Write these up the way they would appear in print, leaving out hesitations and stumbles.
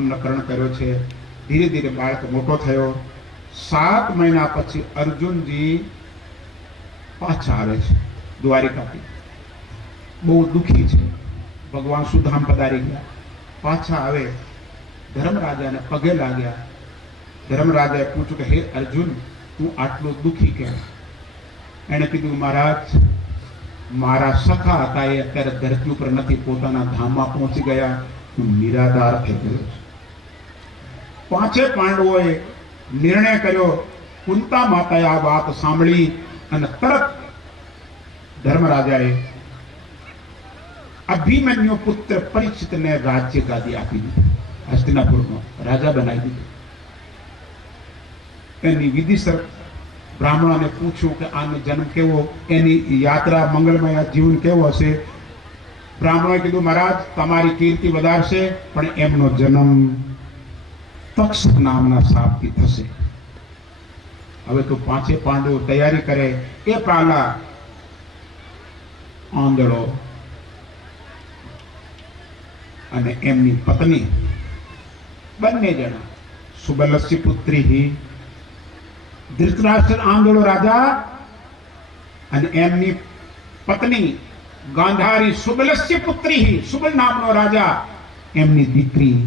અન્નકરણ કર્યો છે। ધીરે ધીરે બાળક મોટો થયો। 7 મહિના પછી અર્જુનજી પાછા આવે છે દ્વારિકાથી। બહુ દુઃખી છે, ભગવાન સુધામ પધારી ગયા। પાછા આવે, ધર્મરાજાને પગે લાગ્યા। ધર્મરાજાએ પૂછ્યું કે હે અર્જુન, તું આટલો દુઃખી કેમ? એણે કીધું મહારાજ, મારા સખા હતા એ અત્યારે ધરતી ઉપર નથી, પોતાના ધામમાં પહોંચી ગયા, હું નિરાધાર થઈ ગયો છું। પાંચે પાંડવોએ નિર્ણય કર્યો। કુંતા માતાએ આ વાત સાંભળી અને તરત ધર્મરાજાએ અભિમન્યુ પુત્ર પરીક્ષિતને રાજ્ય ગાદી આપી દીધી, હસ્તિનાપુરનો રાજા બનાવી દીધો। એની વિધિસર બ્રાહ્મણોને પૂછ્યું કે આનો જન્મ કેવો, એની યાત્રા મંગલમય જીવન કેવો હશે? બ્રાહ્મણોએ કીધું મહારાજ, તમારી કીર્તિ વધારશે, પણ એમનો જન્મ તક્ષક નામના સાપથી થશે। હવે તો પાંચે પાંડવો તૈયારી કરે એ પહેલા આંધળો અને એમની પત્ની બંને જણા, સુબલસ્ય પુત્રી ધૃતરાષ્ટ્ર આંધળો રાજા અને એમની પત્ની ગાંધારી સુબલસ્ય પુત્રી, સુબલ નામનો રાજા, એમની દીકરી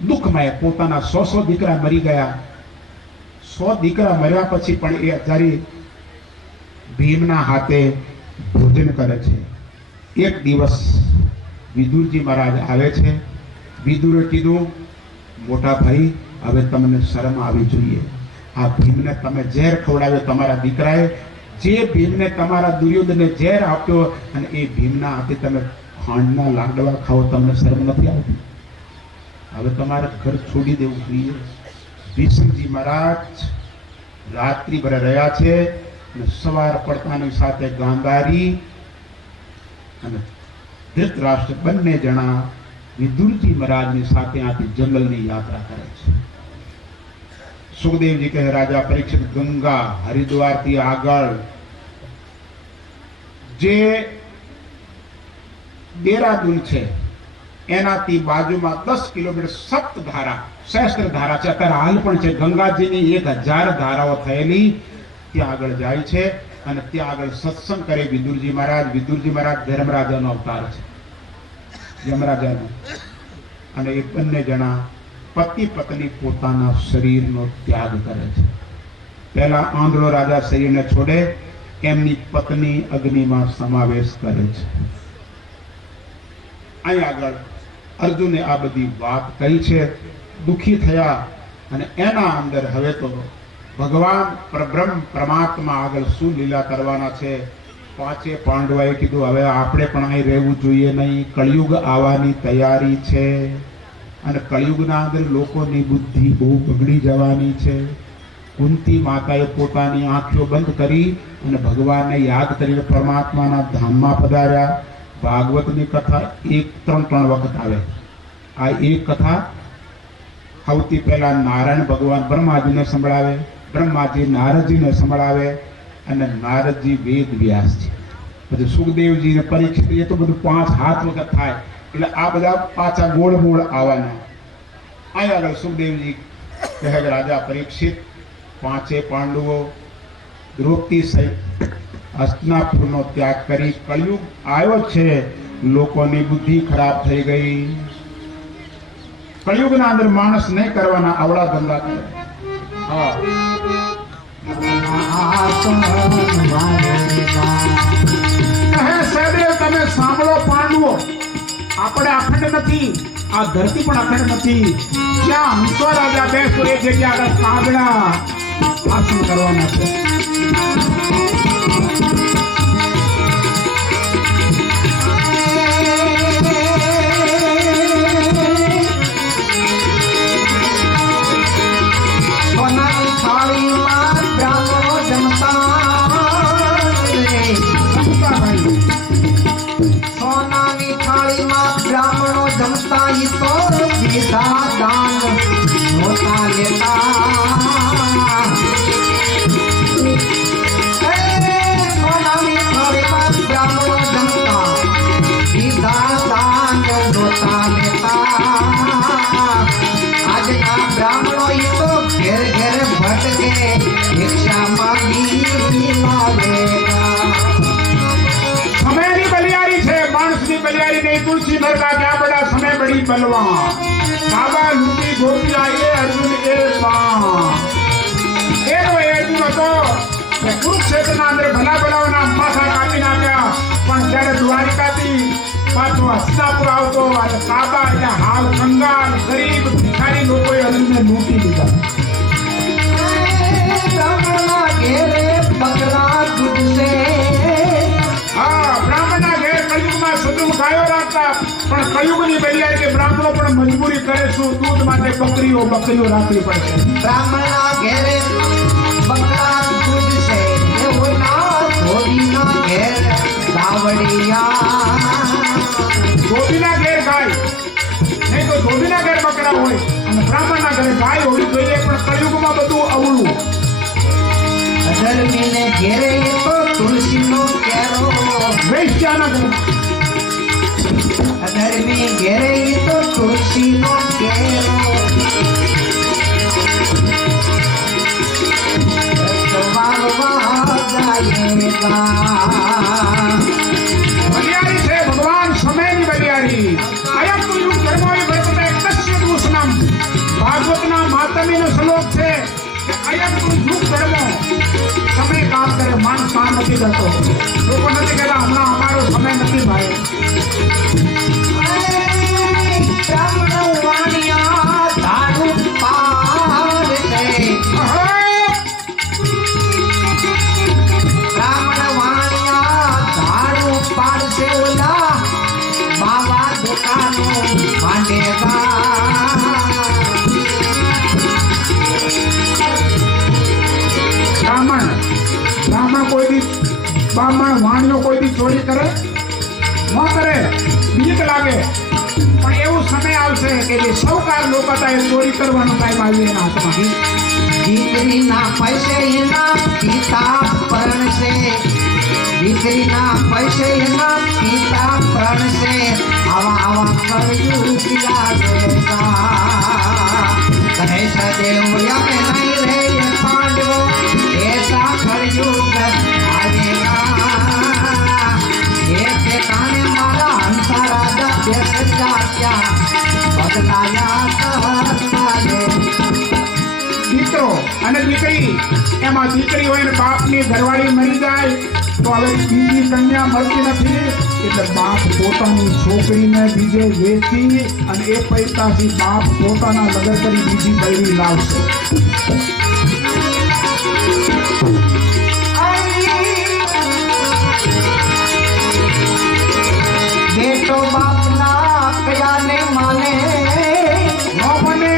દુઃખમય પોતાના 100 દીકરા મરી ગયા। 100 દીકરા મર્યા પછી પણ એ અત્યારે ભીમના હાથે ભોજન કરે છે। એક દિવસ વિદુરજી મહારાજ આવે છે। વિદુરે કીધું, મોટા ભાઈ, હવે તમને શરમ આવી જોઈએ। આ ભીમને તમે ઝેર ખવડાવ્યો, તમારા દીકરાએ જે ભીમને તમારા દુર્યોધને ઝેર આપ્યો અને એ ભીમના હાથે તમે ખાંડના લાડવા ખાઓ, તમને શરમ નથી આવતી? હવે તમારે ઘર છોડી દેવું જોઈએ। ભીષ્મજી મહારાજ રાત્રિભર રહ્યા છે અને સવાર પડતાની સાથે ગાંધારી અને ધૃતરાષ્ટ્ર બંને જણા વિદુરજી મહારાજની સાથે આથી જંગલની યાત્રા કરે છે। સુખદેવજી કહે, રાજા પરીક્ષિત, ગંગા હરિદ્વારથી આગળ જે દેહરાદૂન છે એનાથી બાજુમાં 10 કિલોમીટર સપ્તધારા, સહસ્ત્ર ધારા છે, અત્યારે હાલ પણ છે। ગંગાજીની 1000 ધારાઓ થયેલી ત્યાં આગળ જાય છે અને ત્યાં આગળ સત્સંગ કરે વિદુરજી મહારાજ। વિદુરજી મહારાજ ધર્મરાજાનો અવતાર છે, યમરાજાનો। અને એ બંને જણા પતિ પત્ની પોતાના શરીરનો ત્યાગ કરે છે। પહેલા આંધળો રાજા શરીરને છોડે, એમની પત્ની અગ્નિમાં સમાવેશ કરે છે। અહીં આગળ અર્જુને આ બધી વાત કહી છે, દુઃખી થયા અને એના અંદર હવે તો ભગવાન પરબ્રહ્મ પરમાત્મા આગળ શું લીલા કરવાના છે। પાંચે પાંડવોએ કીધું, હવે આપણે પણ અહીં રહેવું જોઈએ નહીં, કળિયુગ આવવાની તૈયારી છે અને કળિયુગના અંદર લોકોની બુદ્ધિ બહુ બગડી જવાની છે। કુંતી માતાએ પોતાની આંખો બંધ કરી અને ભગવાનને યાદ કરીને પરમાત્માના ધામમાં પધાર્યા। ભાગવતની કથા 3 વખત આવે। આ એક કથા સૌથી પહેલા નારાયણ ભગવાન બ્રહ્માજીને સંભળાવે, બ્રહ્માજી નારદજીને સંભળાવે અને નારદજી વેદ વ્યાસજી, પછી સુખદેવજીને પરીક્ષિત, એ તો બધું 5-7 વખત થાય। એટલે આ બધા પાછા ગોળ મોળ આવવાના। અહીં આગળ સુખદેવજી કહે, રાજા પરીક્ષિત, પાંચે પાંડવો દ્રૌપદી સહિત હસ્તિનાપુરનો ત્યાગ કરી કળિયુગ આવ્યો છે, લોકોની બુદ્ધિ ખરાબ થઈ ગઈ। કળિયુગના અંદર માણસ નહીં કરવાના આવડા ધંધા કરે। હા, સહદેવ તમે સાંભળો પાંડવો, આપણે અખંડ નથી, આ ધરતી પણ અખંડ નથી। જ્યાં હંસો રાજા બેસો એ જગ્યા આગળ કાગડા શાસન કરવાના છે। दान होता लेता આજના બ્રાહ્મણો ઈ તો ઘેર ઘેર ભટકે ભિક્ષા માંગી લાવેગા समय की बलियारी है मानस की बलियारी नहीं तुलसी भर का क्या बड़ा समय बड़ी बलवान बाबा लूटी गोपिया ये अर्जुन के पां ये तो अर्जुन तो कुरुक्षेत्र ना अंदर भला भला माथा कापी नाख्या पण જ્યારે દ્વારિકાથી પાછો હસ્તિનાપુર આવતો અને કાબા એટલે હાલ કંગાલ ગરીબ ભિખારી લોકોએ અર્જુનને લૂંટી લીધા બ્રાહ્મણના ઘેરે બકરા દૂધ છે હા બ્રાહ્મણના ઘેર કળિયુગમાં સદુમ ગાયો રાખતા પણ કળિયુગની બલિયારી કે બ્રાહ્મણો પણ મજબૂરી કરે શું દૂધ માટે બકરીઓ રાખવી પડશે બ્રાહ્મણના ઘેરે બકરા દૂધ છે એવું ના ધોબીના ઘેર ગાવડિયા ધોબીના ઘેર ગાય નહીં તો ધોબીના ઘેર બકરા હોય અને બ્રાહ્મણના ઘરે ગાય હોવી જોઈએ પણ કળિયુગમાં બધું અવળું અધર્મીને ઘેરે તો તુલસીનો કેરો વૈશ્યાના ઘરે અધર્મી ઘેરે તો તુલસીનો કેરો बलियारी से भगवान समय की बलियारी अयम तो युग धर्मोय वर्तते कस्य दूषणम भागवतना मातमी नो श्लोक है कि अयम तो युग धर्मो समय काम करे मन शांत नहीं करतो लोगों ने कहला हमना हमारो समय नहीं भाई ब्राह्मण वाणिया दारू पार से ब्राह्मण वाणिया दारू पार से ओला बाबा दुकानो मांडेगा ब्राह्मण कोई भी ब्राह्मण वाणियों कोई भी चोरी करे न करे बीक लागे પણ એવું સમય આવશે કે જે સૌકાર લોકો હતા એ ચોરી કરવાનો ટાઈમ આવી એના હાથમાં દીકરીના પૈસે એના પિતા પ્રણ છે દીકરીના પૈસે એના પિતા પ્રણ છે આવા આવા કળયુગ લાગેગા કહે સદેવ યમે નહીં રે ये पांडवो ऐसा कलयुग आएगा ये ठिकाने मारा हंसा राजा देश जात्या बदलाया દીકરો અને દીકરી એમાં દીકરી હોય ને બાપની ઘરવાળી મરી જાય તો હવે બીજી કન્યા મળતી નથી એટલે બાપ પોતાની છોકરીને બીજે વેચી અને એ પૈસાથી બાપ પોતાના લગ્ન કરી બીજી બૈરી લાવશે बेटो बाप ना कया ने माने नो बने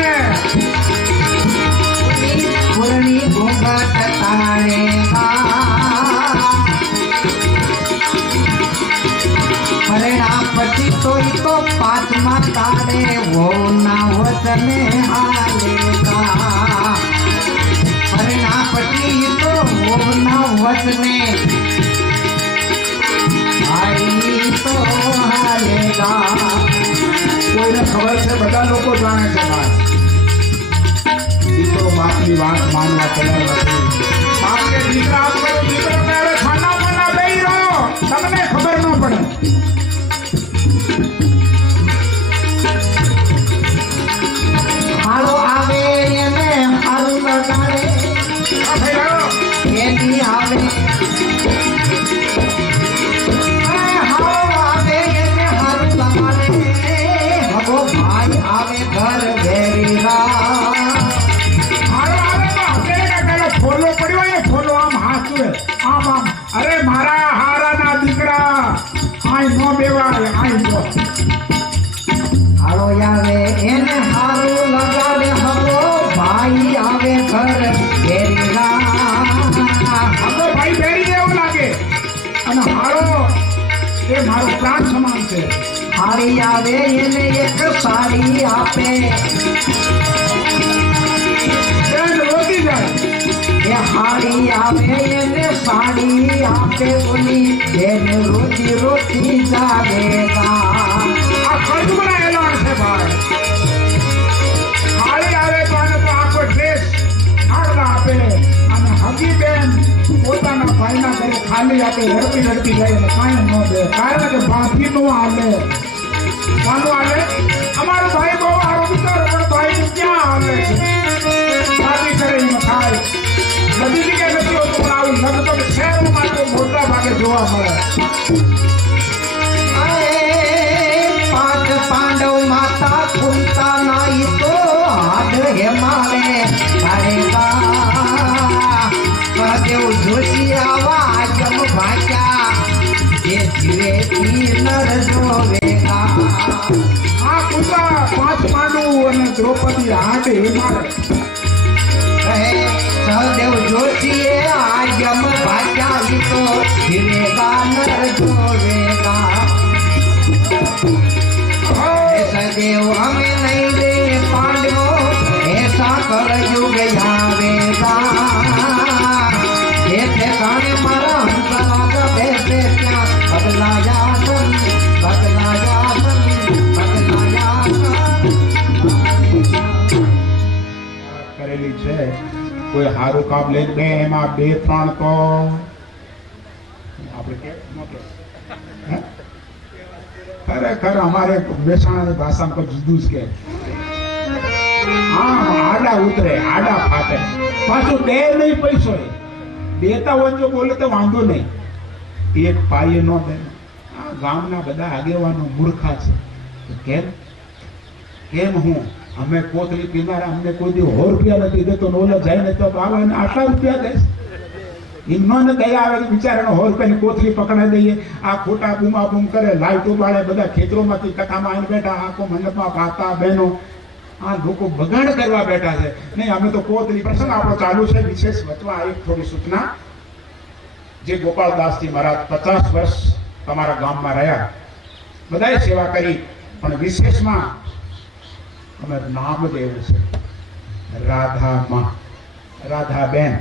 पुरनी घूंघट तारेगा परिणापति तो पात्मा तारे वो ना वचने हालेगा परिणापति तो वो ना वचने तो हालेगा કોઈને ખબર છે બધા લોકો જાણે છે ભાઈ દીકરો બાપની વાત માનવા તૈયાર નથી બાપ કે દીકરા આમ કરો દીકરો કે હવે ખાના ખાના બેહી રહ્યો તમને ખબર ન પડે હાલો આવે એને હારું લગાડે એની આવે भाई आवे घर भेरीगा ફોલો પડ્યો ને ફોલો આમ હાથું આમ આમ અરે મારા હારાના દીકરા આઈ નો બેવાય આઈ નો હાલો આવે એને હારું લગાડે હવો ભાઈ આવે ઘર ભેરીગા હમો ભાઈ બેરી જેવું લાગે અને હારો એ મારો પ્રાણ સમાન છે હારી આવે એને એક સાડી આપે રોતી જાય એ હારી આવે એને સાડી આપે બોલી એને રોતી રોતી જાવેગા આ ખર્ચમાં એલાન છે ભાઈ હારી જાનકી બેન પોતાના ભાઈના ઘરે ખાલી હાથે રડતી રડતી જાય અને કાંઈ ન દે, કારણ કે બાકી નો હાલે. માનો હાલે અમારો ભાઈ બહુ સારો વિચારો, પણ ભાઈ ક્યાં હાલે છે? શાદી કરે એમ થાય. બધી જગ્યાએ નથી હોતું, પણ આવું લગભગ શહેરોમાં તો મોટા ભાગે જોવા મળે. પાંચ પાંડવ માતા કુંતા નાઈ તો હાડ હેમારે દેવ જોશી આવા જમ ભાષા જે જીવે નર જોવેગા. આ કુંતા પાંચ પાંડવ અને દ્રૌપદી હાડ હેમારે સહદેવ જોશી આજમ ભાષા તો જીવેગા નર જોવેગા. सदैव हमें नहीं दे पांडवो ऐसा कर युग आवेगा. ये ठिकाने मारा हंसराज बैठे क्या बदला जासन बदला जासन बदला जासन કરેલી છે. કોઈ હારું કામ લઈને બે એમાં બે ત્રણ તો આપણે કે ખરેખર અમારે મહેસાણાની ભાષામાં કોઈ જુદું જ કે આડા ઉતરે આડા ફાટે. પાછું બે નહીં પૈસો દેતા હોય જો બોલે તો વાંધો નહીં, એક પાયે ન દે. આ ગામના બધા આગેવાનો મૂર્ખા છે. કેમ કેમ હું અમે કોથળી પીનારા અમને કોઈ દી 100 રૂપિયા નથી દેતો, ઓલા જાય ને તો બાબા એને આટલા રૂપિયા દઈશ. એમને દયા આવે બિચારાને 100 રૂપિયાની કોથળી પકડાઈ દઈએ. આ ખોટા બૂમા બૂમ કરે, લાઈટો બાળે, બધા ખેતરોમાંથી કથામાં આવીને બેઠા, આખો મંડપમાં ભાતા બહેનો આ લોકો બગાડ કરવા બેઠા છે. નહીં અમે તો કોથળી પ્રસંગ આપણો ચાલુ છે. વિશેષ વચવા એક થોડી સૂચના. જે ગોપાલદાસજી મહારાજ 50 વર્ષ તમારા ગામમાં રહ્યા, બધાએ સેવા કરી, પણ વિશેષમાં અમે નામ દેવું છે રાધામાં, રાધાબેન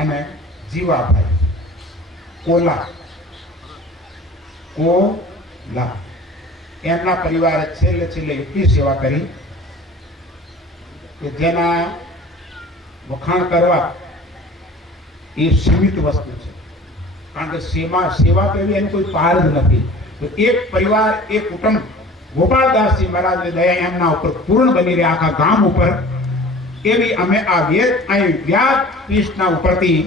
અને જીવાભાઈ કોલા એમના પરિવારે છેલ્લે છેલ્લે એટલી સેવા કરી કે જેના વખાણ કરવા એ સીમિત વસ્તુ છે. કારણ કે સેવા તો એવી એની કોઈ પાર જ નથી. તો એક પરિવાર, એક કુટુંબ ગોપાલદાસજી મહારાજની દયા એમના ઉપર પૂર્ણ બની રહ્યા આખા ગામ ઉપર. એવી અમે આ વ્યાસ પીઠના ઉપરથી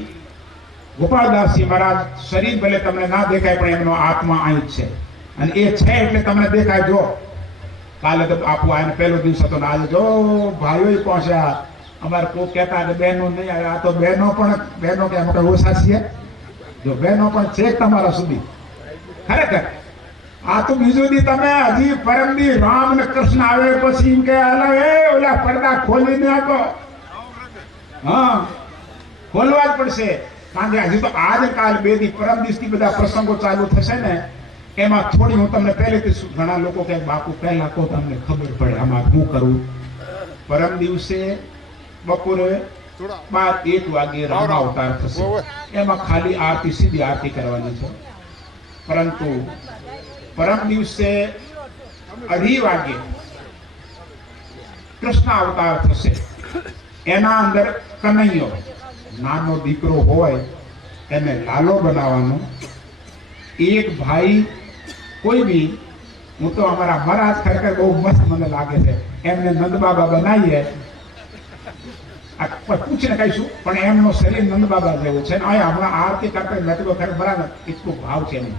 ગોપાલદાસજી મહારાજ શરીર ભલે તમને ના દેખાય પણ એમનો આત્મા અહીં જ છે, અને એ છે એટલે તમને દેખાય. જો કાલે તો આપો આને પહેલો દિવસ હતો ને આજે જો ભાઈઓ પહોંચ્યા. અમારે કોઈ કહેતા કે બહેનો નહીં આવે, આ તો બહેનો કે અમે કઈ ઓછા છીએ? જો બહેનો પણ છે તમારા સુધી. ખરેખર આ તો બીજું દી તમે હજી પરમદી રામ ને કૃષ્ણ આવે પછી એમ કે ઓલા પડદા ખોલી નાખો. હા, ખોલવા જ પડશે. કારણ કે હજી તો આજ કાલ બે દી પરમ દિવસથી બધા પ્રસંગો ચાલુ થશે ને, એમાં થોડી હું તમને પહેલેથી ઘણા લોકો કે બાપુ પહેલા કહો તમને ખબર પડે આમાં શું કરવું. પરમ દિવસે બપોરે 1 વાગે રામ અવતાર થશે. એમાં ખાલી આરતી, સીધી આરતી કરવાની છે. પરંતુ પરમ દિવસે 2:30 વાગે કૃષ્ણ અવતાર થશે. એના અંદર કનૈયો નાનો દીકરો હોય એને લાલો બનાવવાનો. એક ભાઈ કોઈ બી, હું તો અમારા મહારાજ ખરેખર બહુ મસ્ત મને લાગે છે, એમને નંદબાબા બનાવીએ. પૂછીને કહીશું પણ એમનો શરીર નંદબાબા જેવું છે. અહીંયા હમણાં આરતી કરતા નથી ખરેખર બરાબર એટલું ભાવ છે એનું.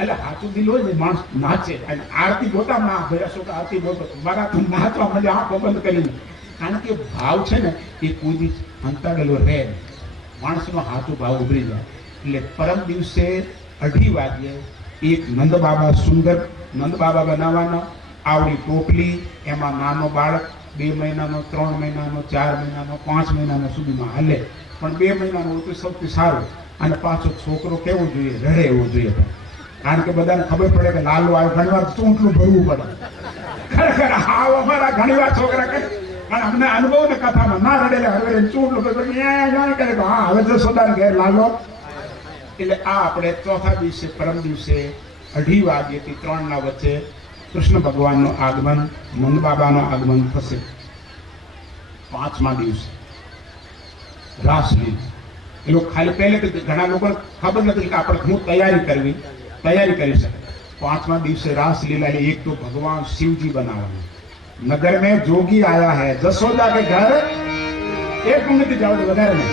એટલે સાચું દિલ હોય ને માણસ નાચે. અને આરતી બોલતા ના ભાઈ અશોક આરતી બોલતો મારા નાચવા મળે આંખો બંધ કરીને. કારણ કે ભાવ છે ને એ કોઈ દી અંતાડેલો રહે, માણસનો સાચો ભાવ ઉભરી જાય. એટલે પરમ દિવસે 2:30 વાગે એક નંદબાબા, સુંદર નંદબાબા બનાવવાના. આવડી ટોપલી, એમાં નાનો બાળક 2 મહિનાનો, 3 મહિનાનો, 4 મહિનાનો, 5 મહિનાનો સુધીમાં હાલે. પણ 2 મહિનાનો હોય તો સૌથી સારું. અને પાછો છોકરો કેવો જોઈએ, રડે એવો જોઈએ. કારણ કે બધાને ખબર પડે કે લાલો આવ્યો, ઘણી વાર ચૂંટલું ભરવું પડે. ખરેખર આવ અમારા ઘણી વાર છોકરા કરે, પણ અમને અનુભવ ને કથામાં ના રડેલા હવે ચૂંટલું કરે હા હવે તો સોદાને ઘેર લાલો. એટલે આ આપણે ચોથા દિવસે પરમ દિવસે 2:30 વાગ્યેથી 3 ના વચ્ચે કૃષ્ણ ભગવાનનું આગમન, નંદ બાબાનું આગમન થશે. પાંચમા દિવસે રાસલીલા એ લોકો ખાલી પહેલેથી ઘણા લોકો ખબર નથી કે આપણે શું તૈયારી કરી શકે. પાંચમા દિવસે रासलीला एक तो भगवान शिव जी बनावा. नगर में जोगी आया है, जसोदा के घर एक मिनिट जाओ વધારે નહીં.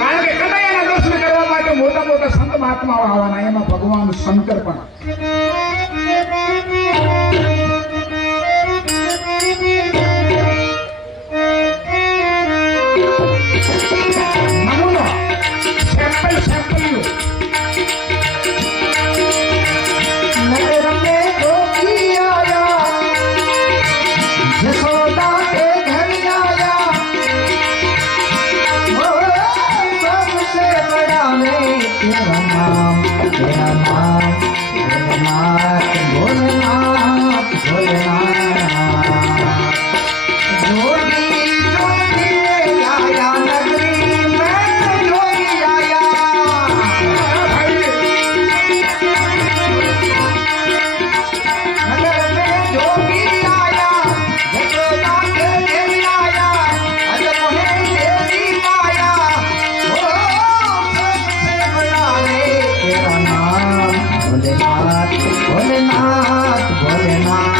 કારણ કે કનૈયાના દર્શન કરવા માટે મોટા મોટા સંત મહાત્માઓ આવવાના, એમાં ભગવાન શંકર પણ. નમૂનો સેમ્પલ नगर में जोगी आया, यशोदा के घर आया, ओ सबसे बड़ा है तेरा नाम, तेरा नाम भोलेनाथ, भोलेनाथ, भोलेनाथ। जोगी जोगी आया नगरी में, जोगी आया, नगर में जोगी आया, यशोदा के घर आया, अजब है तेरी माया, ओ सबसे बड़ा है तेरा नाम, भोलेनाथ, भोलेनाथ, भोलेनाथ,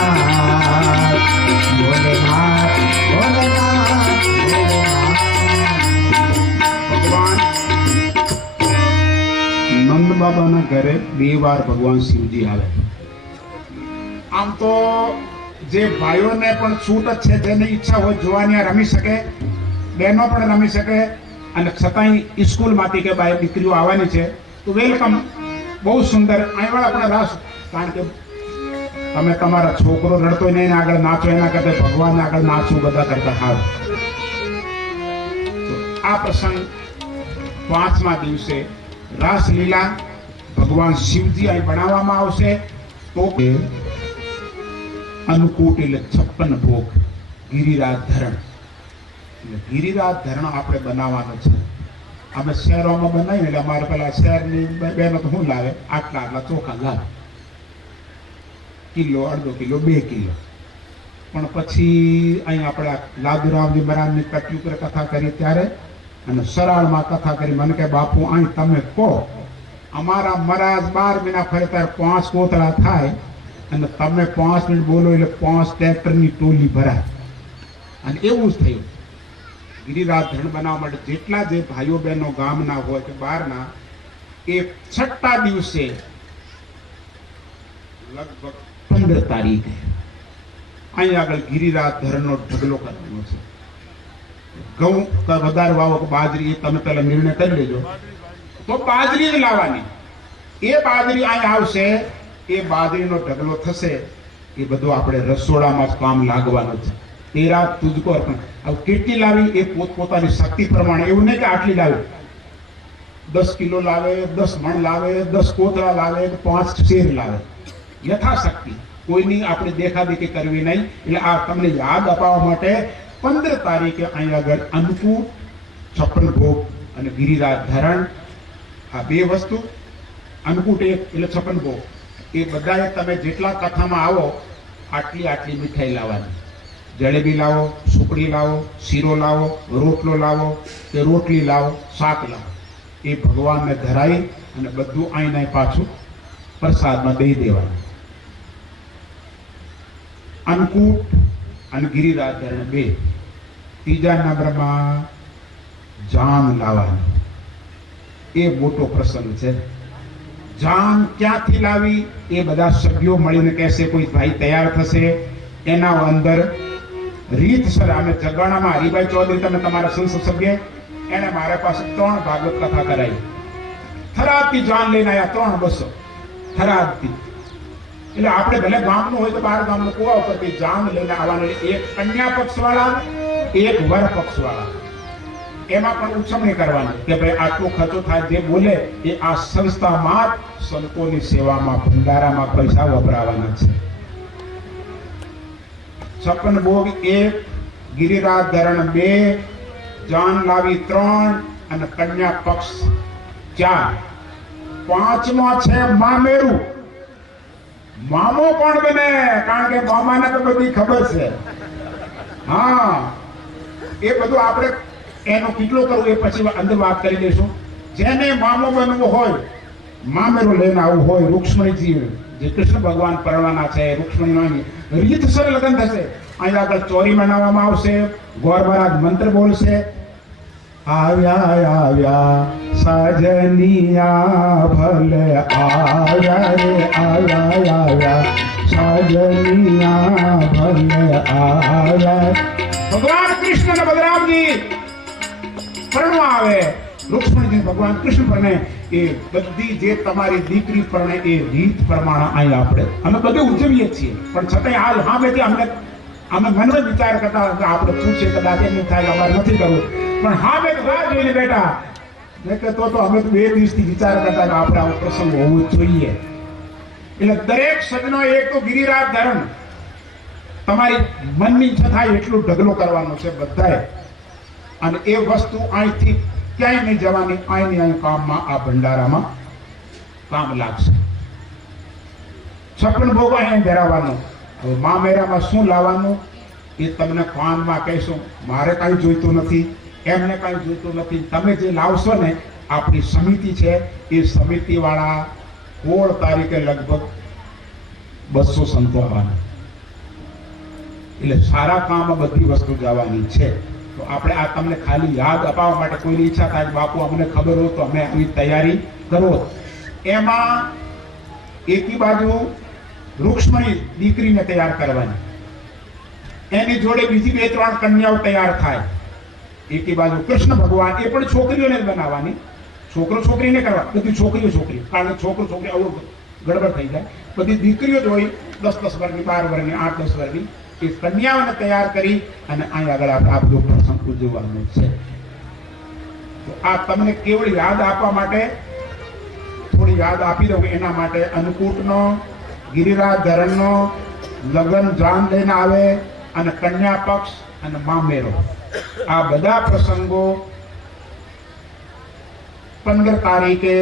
भोलेनाथ, भोलेनाथ, भोलेनाथ। ભગવાન નંદ બાબાના ઘરે 2 વાર ભગવાન શિવજી આવે. આમ તો જે ભાઈઓને પણ છૂટ જ છે, જેની ઈચ્છા હોય જોવાની આ રમી શકે, બહેનો પણ રમી શકે, અને છતાંય સ્કૂલમાંથી કે બાય દીકરીઓ આવવાની છે તો વેલકમ. બહુ સુંદર અહીંવાળા પણ રાસ, કારણ કે તમે તમારા છોકરો રડતો નહીં ને આગળ નાચો, એના કરતા ભગવાન આગળ નાચવું બધા કરતા સારું. તો આ પ્રસંગ પાંચમા દિવસે રાસલીલા ભગવાન શિવજી અહીં બનાવવામાં આવશે. તો અન્નકૂટ એટલે 56 ભોગ, ગિરિરાજ ધરણ. એટલે ગિરિરાજ ધરણ આપણે બનાવવાનું છે. અમે શહેરોમાં બનાવીએ એટલે અમારે પેલા શહેરની બહેનો તો શું લાવે, આટલા ચોખા લાવે, કિલો, અડધો કિલો, 2 કિલો. પણ પછી અહીં આપણે લાદુરામજી મહારાજની કટ્ટી ઉપર કથા કરી ત્યારે, અને સરાળમાં કથા કરી, મને કે બાપુ અહીં તમે કહો, અમારા મહારાજ 12 મહિના ફરે ત્યારે 5 કોતળા થાય, અને તમે 5 મિનિટ બોલો એટલે 5 ટ્રેક્ટરની ટોલી ભરાય. અને એવું જ થયું. ગિરિરાજ ધરણ બનાવવા માટે જેટલા જે ભાઈઓ બહેનો ગામના હોય કે બહારના, એ 6ઠા દિવસે લગભગ 15 તારીખે અહીં આગળ ગિરિરાજ ધરણનો ઢગલો કરવાનો છે. ઘઉં વધારે વાવો કે બાજરી, એ તમે પહેલા નિર્ણય કરી લેજો. તો બાજરી જ લાવવાની. એ બાજરી અહીં આવશે, એ બાજરીનો ઢગલો થશે. એ બધું આપણે રસોડામાં જ કામ લાગવાનું છે. તેરા તુજકો અર્પણ. હવે કેટલી લાવી એ પોતપોતાની શક્તિ પ્રમાણે, એવું નહીં કે આટલી લાવી. 10 કિલો લાવે, 10 મણ લાવે, 10 કોતરા લાવે, 5 શેર લાવે, યથાશક્તિ. કોઈની આપણે દેખાદેખી કરવી નહીં. એટલે આ તમને યાદ અપાવવા માટે 15 તારીખે અહીં આગળ અન્નકૂટ, 56 ભોગ અને ગિરિરાજ ધરણ, આ 2 વસ્તુ. અન્નકૂટ એટલે 56 ભોગ. એ બધાએ તમે જેટલા કથામાં આવો આટલી મીઠાઈ લાવવાની. જલેબી લાવો, સુકડી લાવો, શીરો લાવો, રોટલો લાવો કે રોટલી લાવો, શાક લાવો. એ ભગવાનને ધરાઈ અને બધું આઈને પાછું પ્રસાદમાં દઈ દેવાનું. અન્નકૂટ અને ગિરિરાજ ધરણ 2. ત્રીજા નંબરમાં જાન લાવવાની. એ મોટો પ્રસંગ છે. જાન ક્યાંથી લાવી એ બધા સભ્યો મળીને કહેશે, કોઈ ભાઈ તૈયાર થશે. એના અંદર રીતસર અમે જગાણામાં હરિભાઈ ચૌધરી, તમે તમારા સંસદ સભ્ય, એને મારા પાસે 3 ભાગવત કથા કરાવી. થરાદથી જાન લઈને આવ્યા, 3 બસો થરાદથી. એટલે આપણે ભલે ગામનું હોય તો બહાર ગામનું કુવા ઉપરથી જાન લઈને આવવાનું. એક કન્યા પક્ષવાળા, એક વર પક્ષવાળા. એમાં પણ ઉછમણી કરવાની કે ભાઈ આટલો ખર્ચો થાય. જે બોલે એ આ સંસ્થામાં સંતોની સેવામાં ભંડારામાં પૈસા વપરાવાના છે. 56 ભોગ 1, ગિરિરાજ ધરણ 2, જાન લાવી 3 અને કન્યા પક્ષ 4. 5મો છે મામેરું. મામો કોણ બને? કારણ કે મામાને તો બધી ખબર છે. હા, એ બધું આપણે એનો કેટલો કરવું એ પછી અંદર વાત કરી લઈશું. જેને મામો બનવું હોય, મામેરો લઈને આવવું હોય, રૂક્ષ્મણીજી જે કૃષ્ણ ભગવાન પરણવાના છે, રૂક્ષ્મણીની રીતસર લગ્ન થશે. અહીં આગળ ચોરી મનાવવામાં આવશે, ગોર મહારાજ મંત્ર બોલશે, આવ્યા આવ્યા સાજનિયા ભલે આવ્યા રે આવ્યા આવ્યા સાજનિયા ભલે આવ્યા. ભગવાન કૃષ્ણ અને બલરામજી પરણવા આવે, રૂક્ષ્મણીજી ભગવાન કૃષ્ણ પરણે. એ બધી જે તમારી દીકરી પરણે એ રીત પ્રમાણે અહીં આપણે અમે બધું ઉજવીએ છીએ, પણ છતાંય હાલ સામેથી અમે મનનો વિચાર કરતા હતા, આપણે પૂછીએ કદાચ એમ થાય અમારે નથી કરવું, પણ હા મેં રાહ જોઈને બેઠા મેં કે તો અમે 2 દિવસથી વિચાર કરતા કે આપણે આવો પ્રસંગ હોવો જોઈએ. એટલે દરેક સજ્જનો એક તો ગિરિરાજ ધર્મ તમારી મનની ઈચ્છા થાય એટલું ઢગલો કરવાનો છે બધાએ, અને એ વસ્તુ અહીંથી ક્યાંય નહીં જવાની, અહીં કામમાં આ ભંડારામાં કામ લાગશે. છપ્પન ભોગ અહીં ધરાવવાનો. હવે મા મેરામાં શું લાવવાનું એ તમને કાનમાં કહીશું. મારે કાંઈ જોઈતું નથી, એમને કાંઈ જોઈતું નથી. તમે જે લાવશો ને, આપણી સમિતિ છે, એ સમિતિવાળા 16 તારીખે લગભગ 200 સંતો આવવાના. એટલે સારા કામમાં બધી વસ્તુ જવાની છે. તો આપણે આ તમને ખાલી યાદ અપાવવા માટે, કોઈની ઈચ્છા થાય બાપુ અમને ખબર હોય તો અમે આવી તૈયારી કરો. એમાં એકી બાજુ રૂક્ષ્મણી દીકરીને તૈયાર કરવાની, એની જોડે બીજી 2-3 કન્યાઓ તૈયાર થાય. એકી બાજુ કૃષ્ણ ભગવાન, એ પણ છોકરીઓને જ બનાવવાની, છોકરો છોકરીને કરવા, બધી છોકરીઓ, કારણ કે છોકરો છોકરી આવું ગડબડ થઈ જાય. બધી દીકરીઓ જ હોય, 10-10 વર્ષની, 12 વર્ષની, 8-10 વર્ષની, એ કન્યાઓને તૈયાર કરી અને અહીં આગળ આપણે આ બધો પ્રસંગ ઉજવવાનો છે. તો આ તમને કેવળ યાદ આપવા માટે થોડી યાદ આપી દઉં. એના માટે અન્નકૂટનો, ગિરિરાજ ધરણનો, લગ્ન જાન લઈને આવે, અને કન્યા પક્ષ અને મામેરો, આ બધા પ્રસંગો 15 તારીખે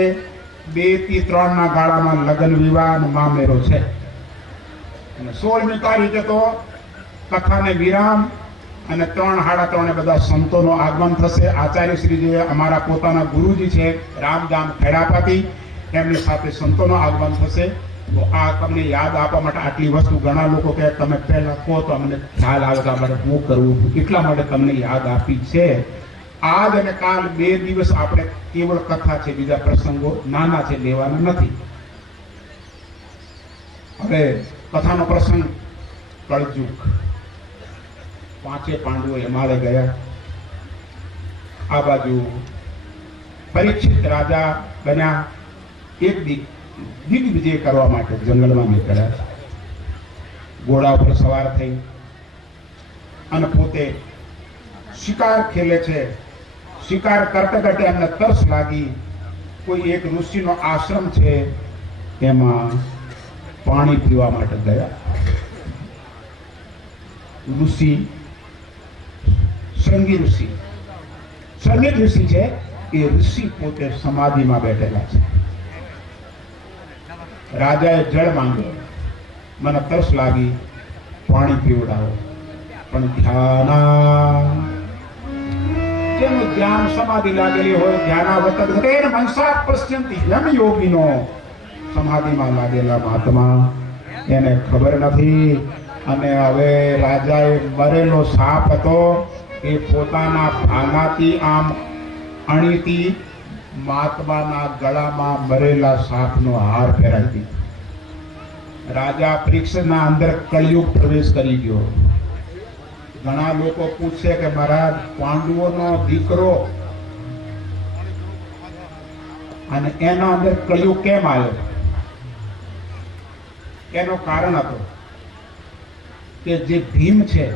2 થી 3 ના ગાળામાં લગ્ન વિવાહ અને મામેરો છે. અને 16મી તારીખે તો કથાને વિરામ અને 3-3:30 બધા સંતોનો આગમન થશે. આચાર્ય શ્રી જે અમારા પોતાના ગુરુજી છે રામધામ ખેડાપાતી, એમની સાથે સંતોનો આગમન થશે. તો આ તમને યાદ આપવા માટે આટલી વસ્તુ. ઘણા લોકો કહે તમે પહેલા કહો તો અમને ખ્યાલ આવે કે અમારે શું કરવું, એટલા માટે તમને યાદ આપી છે. આજ અને કાલ 2 દિવસ આપણે કેવળ કથા છે, બીજા પ્રસંગો નાના છે, લેવાના નથી. હવે કથાનો પ્રસંગ કળજુગ. 5 પાંડવો હિમાલય ગયા. આ બાજુ પરીક્ષિત રાજા બન્યા, એક દિગ્વિજય કરવા માટે જંગલમાં નીકળ્યા. ઘોડા ઉપર સવાર થઈ અને પોતે શિકાર ખેલે છે. શિકાર કરતા કરતા એમને તરસ લાગી. કોઈ એક ઋષિનો આશ્રમ છે, એમાં પાણી પીવા માટે ગયા. ઋષિ સંગી ઋષિ છે. એ ઋષિ પોતે સમાધિમાં બેઠેલા છે. રાજાએ જળ માંગ્યો, મને તરસ લાગી, પાણી પીવડાવો. પણ જેનું ધ્યાન સમાધિ લાગેલી હોય, ધ્યાનાવતર મનસા પશ્યંતી યમ યોગીનો, સમાધિમાં લાગેલા મહાત્મા, એને ખબર નથી. અને હવે રાજાએ મરેલો સાપ હતો, એ પોતાના ભાલાથી આમ અણીથી મહાત્માના ગળામાં મરેલા સાપનો હાર પહેરાવી દીધો. રાજા પરીક્ષના અંદર કળિયુગ પ્રવેશ કરી ગયો. ઘણા લોકો પૂછે કે મહારાજ પાંડવોનો દીકરો અને એના અંદર કળિયુગ કેમ આવ્યો? એનો કારણ હતો કે જે ભીમ છે,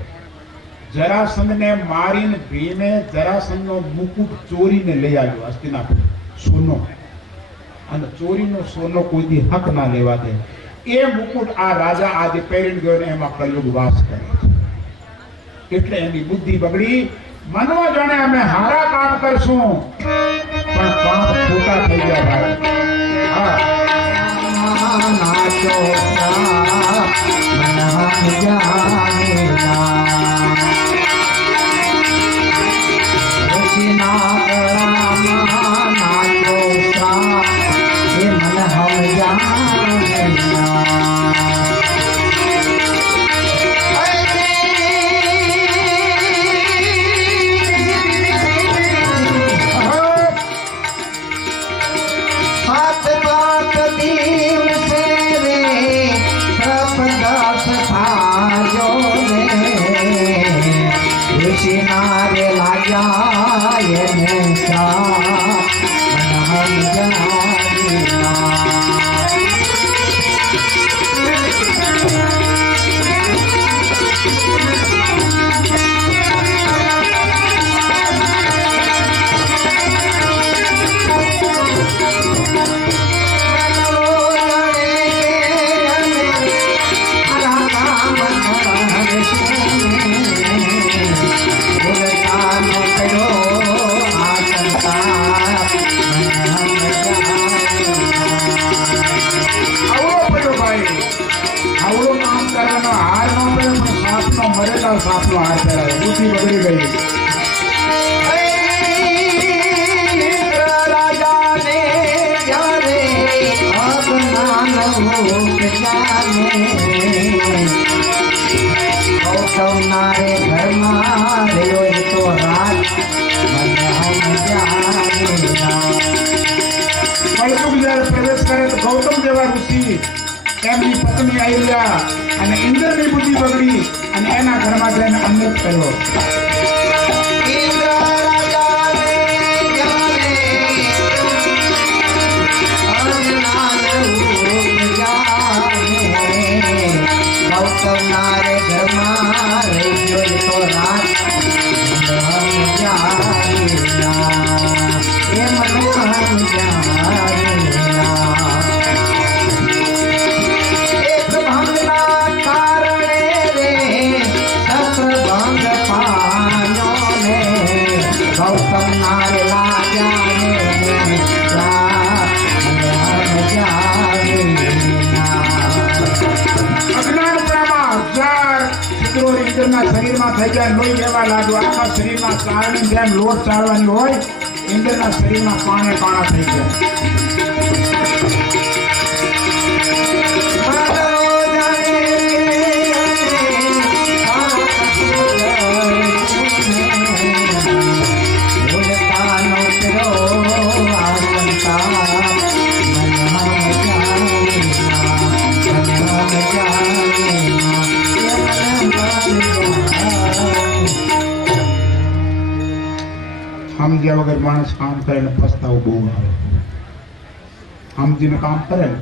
જરાસંધને મારીને ભીમે જરાસંધનો મુકુટ ચોરીને લઈ આવ્યો હસ્તિનાપુર, સોનો. અને ચોરીનો સોનો કોઈ દી હક ના લેવા દે. એ મુકુટ આ રાજા આજે પહેરી ગયો ને એમાં કળિયુગ વાસ કરે છે. એટલે એની બુદ્ધિ બગડી. મનવા જાણે અમે હારા કામ કરશું, પણ કામ ખોટા થઈ ગયા ભાઈ. હા, નાચો મનહાન જાનેના. મરેલા સાપનો હાર પહેરાયો, બુદ્ધિ બગડી ગઈ. રાજાને જ્યારે અજ્ઞાન ગૌતમનારે ઘરમાં રહ્યો તો રાત કળયુગ જ્યારે પ્રવેશ કરે તો ગૌતમ જેવા ઋષિ એમની પત્ની આવ્યા અને ઇન્દ્રની બુદ્ધિ બગડી અને એના ઘરમાં જઈને અમૃત કર્યો. ગૌતમનારે ઘરમાં રહ્યો તો રાત શરીરમાં થઈ જાય, લોહી લેવા લાગ્યો. આખા શરીરમાં ચારણી જેમ લોટ ચાળવાની હોય, ઇન્દ્રના શરીરમાં પાણે પાણા થઈ ગયા. સમજ્યા વગર માણસ કામ કરે ને પસ્તાવો બહુ આવે. સમજીને કામ કરે ને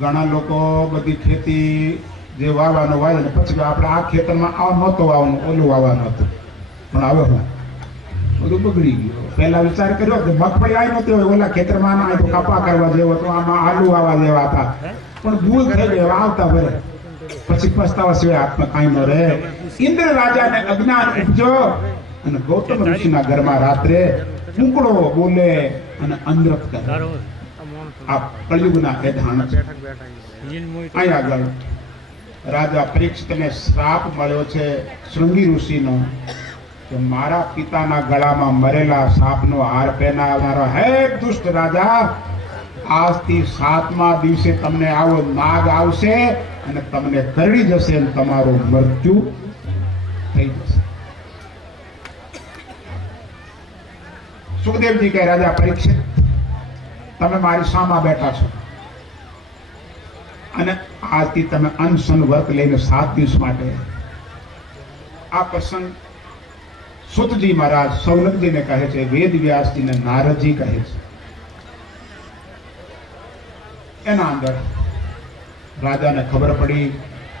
ઘણા લોકો બધી ખેતી જે વાવવાનો વાવે ને પછી આપણે આ ખેતરમાં આ નહોતો વાવવાનું, ઓલું વાવવાનું હતું, પણ હવે બધું બગડી ગયું. પહેલા વિચાર કર્યો કે મગફળી આવી નહોતી હોય, ઓલા ખેતરમાં ના તો કપા કરવા જેવો તો આમાં આલુ વાવા જેવા હતા, પણ ભૂલ થઈ ગઈ, આવતા ભરે પછી પસ્તાવા સિવાય હાથમાં કાંઈ ન રહે. ઇન્દ્ર રાજાને અજ્ઞાન ઉપજો અને ગૌતમ ઋષિના ઘરમાં રાત્રે કુકડો બોલે અને અંદ્રત કરે. આ કળયુગના એધાણ છે. અહીં આગળ રાજા પરીક્ષિતને શ્રાપ મળ્યો છે શૃંગી ઋષિનો કે મારા પિતાના ગળામાં મરેલા સાપનો હાર પહેરાવનારો હે દુષ્ટ રાજા, આજથી 7મા દિવસે તમને આવો નાગ આવશે અને તમને કરડી જશે અને તમારું મૃત્યુ થઈ જશે. સુખદેવજી કહે રાજા પરીક્ષિત, તમે મારી સામા બેઠા છો અને આજથી તમે અનશન વ્રત લઈને 7 દિવસ માટે. આ પ્રસંગ સુતજી મહારાજ સૌનકજીને કહે છે, વેદ વ્યાસજીને નારદજી કહે છે. એના અંદર રાજાને ખબર પડી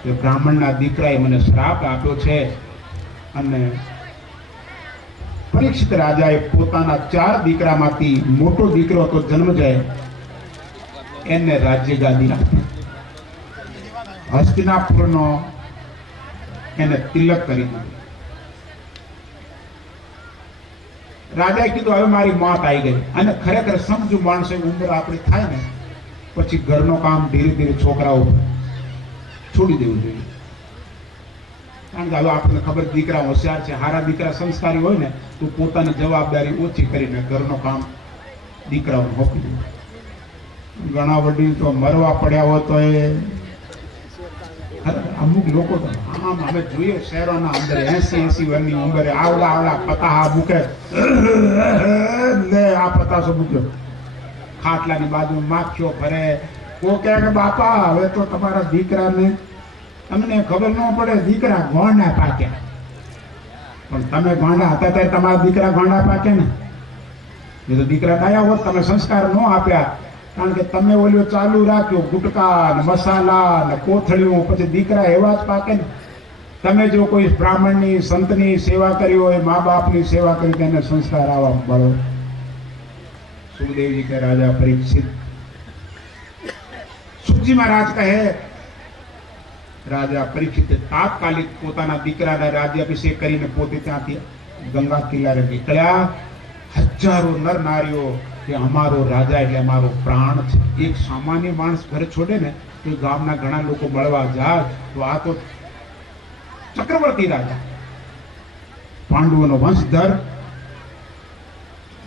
કે બ્રાહ્મણના દીકરાએ મને શ્રાપ આપ્યો છે અને પરીક્ષિત રાજાએ પોતાના 4 દીકરામાંથી મોટો દીકરો હતો જન્મજય, એને રાજ્ય ગાદી આપી. હસ્તિનાપુરનો એને તિલક કરી દીધું. રાજાએ કીધું હવે મારી મોત આવી ગઈ. અને ખરેખર સમજુ માણસો ઉંમર આપણી થાય ને પછી ઘરનું કામ ધીરે ધીરે છોકરાઓ છોડી દેવું જોઈએ. કારણ કે હવે આપણને ખબર દીકરા હોશિયાર છે, હારા દીકરા સંસ્કારી હોય ને તો પોતાની જવાબદારી ઓછી કરીને ઘરનું કામ દીકરાઓને સોંપી દેવું. ઘણા વડીલ તો મરવા પડ્યા હોય તો એ અમુક લોકો તો આમ અમે જોઈએ શહેરોના અંદર 80 વર્ષની ઉંમરે આવડા પતાહા મૂકે, આ પતાસો મૂક્યો, ખાટલાની બાજુ માખ્યો ફરે. કોઈ કહે કે બાપા હવે તો તમારા દીકરાને તમને ખબર ન પડે, દીકરા ગોંડા પાક્યા. પણ તમે ગોંડા હતા ત્યારે તમારા દીકરા ગોંડા પાક્યા ને, એ તો દીકરા ડાયા હોત, તમે સંસ્કાર ન આપ્યા, કારણ કે તમે ઓલું ચાલુ રાખ્યો ગુટકા ને મસાલા ને કોથળીઓ, પછી દીકરા એવા જ પાકે ને. તમે જો કોઈ બ્રાહ્મણની સંતની સેવા કરી હોય, મા બાપની સેવા કરી, તેને સંસ્કાર આવા મળો. સુખદેવજી કે રાજા પરીક્ષિત, સુખજી મહારાજ કહે, રાજા પરીક્ષિતે તાત્કાલિક પોતાના દીકરાના રાજ્યાભિષેક કરીને પોતે ત્યાંથી ગંગા કિનારે નીકળ્યા. હજારો નર નારીઓ કે અમારો રાજા એટલે અમારો પ્રાણ છે. એક સામાન્ય માણસ ઘરે છોડે ને તો ગામના ઘણા લોકો મળવા જાય, તો આ તો ચક્રવર્તી રાજા, પાંડવોનો વંશધર.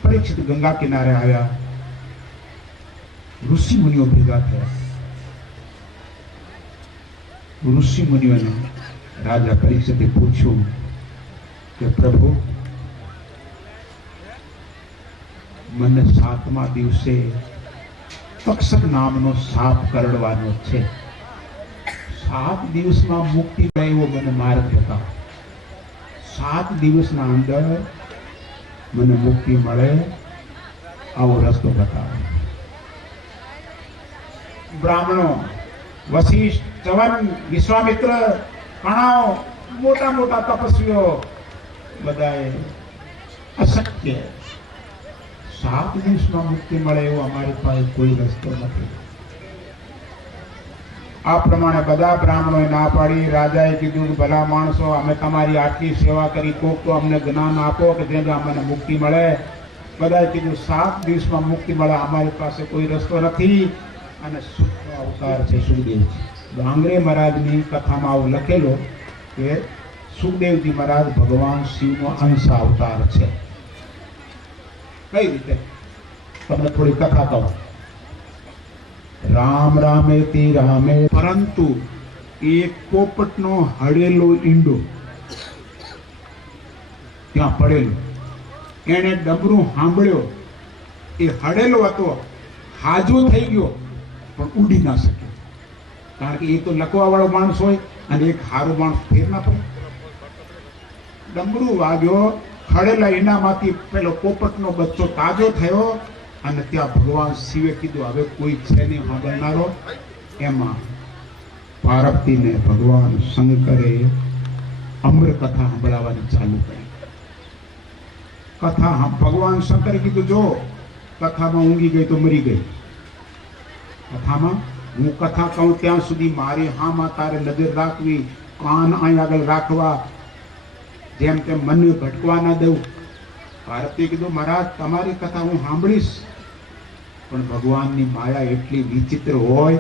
પરીક્ષિત ગંગા કિનારે આવ્યા. ઋષિ મુનિઓ ભેગા થયા. ઋષિ મુનિઓને રાજા પરીક્ષિતે પૂછ્યું કે પ્રભુ, મને 7મા દિવસે તક્ષક નામનો સાપ કરડવાનો છે. 7 દિવસમાં મુક્તિ મળે એવો મને માર્ગ બતાવો. 7 દિવસના અંદર મને મુક્તિ મળે આવો રસ્તો બતાવો. બ્રાહ્મણો, વશિષ્ઠ, ચવન, વિશ્વામિત્ર, ઘણા મોટા મોટા તપસ્વીઓ બધાએ અશક્ય, 7 દિવસમાં મુક્તિ મળે એવો અમારી પાસે કોઈ રસ્તો નથી. આ પ્રમાણે બધા બ્રાહ્મણોએ ના પાડી. રાજાએ કીધું, ભલા માણસો, અમે તમારી આટલી સેવા કરી, કોક તો અમને જ્ઞાન આપો કે જેને અમને મુક્તિ મળે. બધાએ કીધું 7 દિવસમાં મુક્તિ મળે, અમારી પાસે કોઈ રસ્તો નથી. અને શુદ્ધ અવતાર છે સુખદેવજી. ડાંગરે મહારાજની કથામાં આવું લખેલો કે સુખદેવજી મહારાજ ભગવાન શિવનો અંશ અવતાર છે. કઈ રીતે? તમને થોડી કથા કહું. રામ રામેતિ રામે, પરંતુ એક પોપટનો હળેલો ઈંડો ત્યાં પડેલો. એને ડમરું સાંભળ્યો, એ હળેલો હતો, હાજો થઈ ગયો, પણ ઉડી ના શક્યો. કારણ કે એ તો લખવા વાળો માણસ હોય અને એક હારો માણસ ફેર ના પડે. ડમરું વાગ્યો, હળેલા ઈંડામાંથી પેલો પોપટનો બચ્ચો તાજો થયો. અને ત્યાં ભગવાન શિવે કીધું, હવે કોઈ છે નહીં સાંભળનારો. એમાં પાર્વતીને ભગવાન શંકરે અમર કથા સંભળાવવાની ચાલુ કરી. કથા ભગવાન શંકરે કીધું, જો કથામાં ઊંઘી ગઈ તો મરી ગઈ. કથામાં હું કથા કહું ત્યાં સુધી મારી હામાં તારે નજર રાખવી, કાન અહીં આગળ રાખવા, જેમ તેમ મને ભટકવા ના દઉં. પાર્વતીએ કીધું, મહારાજ તમારી કથા હું સાંભળીશ, પણ ભગવાનની માયા એટલી વિચિત્ર હોય,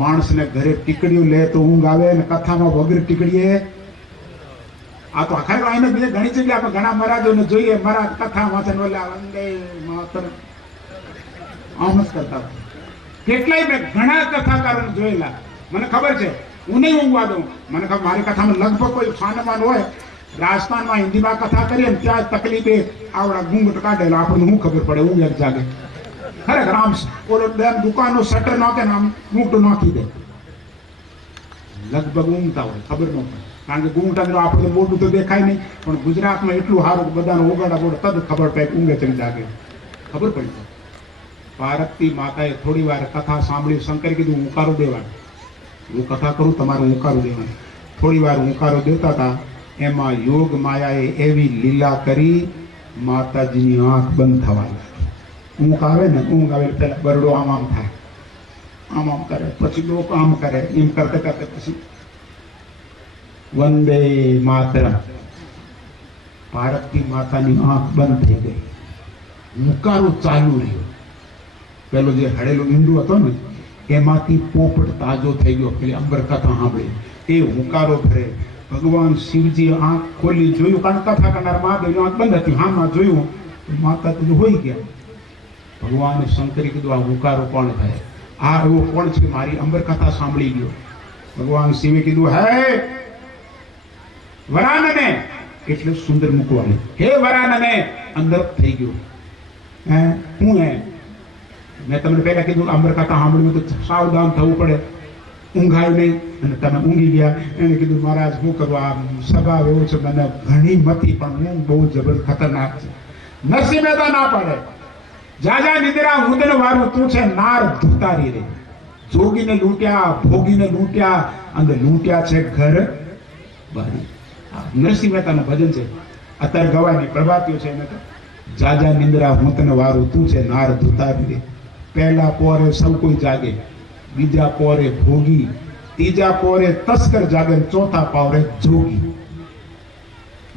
માણસને ઘરે ટીકડીઓ લે તો ઊંઘ આવે, અને કથામાં વગર ટીકડીએ. આ તો આખા એને બીજે ઘણી જગ્યાએ આપણે ઘણા મહારાજોને જોઈએ, મહારાજ કથા વાંચન ઓલા વંદે માતરમ આમ જ કરતા. કેટલાય મેં ઘણા કથાકારોને જોયેલા, મને ખબર છે. હું નહીં ઊંઘવા દઉં, મને ખબર મારી કથામાં લગભગ કોઈ ફાનમાન હોય. રાજસ્થાનમાં હિન્દીમાં કથા કરીએ ને ત્યાં તકલીફે આવડા ઘૂંઘટ કાઢેલા, આપણને શું ખબર પડે? ઊંઘ એક જાગે. ખરેખર આમ ઓલો દુકાનનું શટર નાખે ને આમ ઘૂંઘટું નાખી દે, લગભગ ઊંઘતા હોય, ખબર ન પડે. કારણ કે ઘૂંઘટા આપણે મોટું તો દેખાય નહીં, પણ ગુજરાતમાં એટલું સારું બધાને ઓગાડા બોડે તદ ખબર પડે ઊંઘે ચડી જાગે, ખબર પડી. પાર્વતી માતાએ થોડી વાર કથા સાંભળી. શંકરે કીધું, ઉકારો દેવાનું. હું કથા કરું, તમારે ઉકારો દેવાનું. થોડી વાર ઉકારો દેતા હતા. એમાં યોગ માયાએ એવી લીલા કરી, માતાજીની આંખ બંધ થવા લાગી. ઊંઘ આવે ને, ઊંઘ આવે પેલા બરડો આમ આમ થાય, આમ આમ કરે, પછી લોક આમ કરે, એમ કરતે કરતે પછી વંદે માતરમ. પાર્વતી માતાની આંખ બંધ થઈ ગઈ. મુકારો ચાલુ રહ્યો. પેલો જે હળેલો ઈંડું હતો ને એમાંથી પોપટ તાજો થઈ ગયો. પેલી અંબર કથા સાંભળી, એ હુંકારો ભરે. ભગવાન શિવજી આંખ ખોલી જોયું, કારણ કથા કરનાર મહાદેવની આંખ બંધ હતી. હામાં જોયું, માતાજી હોઈ ગયા. ભગવાને શંકરે કીધું, આ હુંકારો કોણ થાય? આ એવો કોણ છે? મારી અંબર કથા સાંભળી ગયો. ભગવાન શિવે કીધું, હે વરાનને, એટલે સુંદર મૂકવાનું, હે વરાનને, અંદર થઈ ગયો. હે હું હે મેં તમને પહેલા કીધું, અંબર કથા સાંભળ્યું તો સાવધાન થવું પડે, ઊંઘાય નહીં. અને તમે ઊંઘી ગયા. એને કીધું, મહારાજ શું કરવા, આ સ્વભાવ એવો છે, મને ઘણી મતી, પણ હું બહુ જબર ખતરનાક છે. નરસિંહ મહેતા ના પાડે, જાજા નિદ્રા ઉદન વારું તું છે નાર ધુતારી રે. જોગીને લૂંટ્યા, ભોગીને લૂંટ્યા અને લૂંટ્યા છે ઘર બારી. નરસિંહ મહેતાનું ભજન છે, અત્યારે ગવાની પ્રભાતીઓ છે એને તો. જાજા નિંદ્રા હું તને વારું તું છે નાર ધુતારી રે. પહેલા પોરે સૌ કોઈ જાગે, બીજા પોરે ભોગી, ત્રીજા પોરે તસ્કર જાગે, ચોથા પોરે જોગી.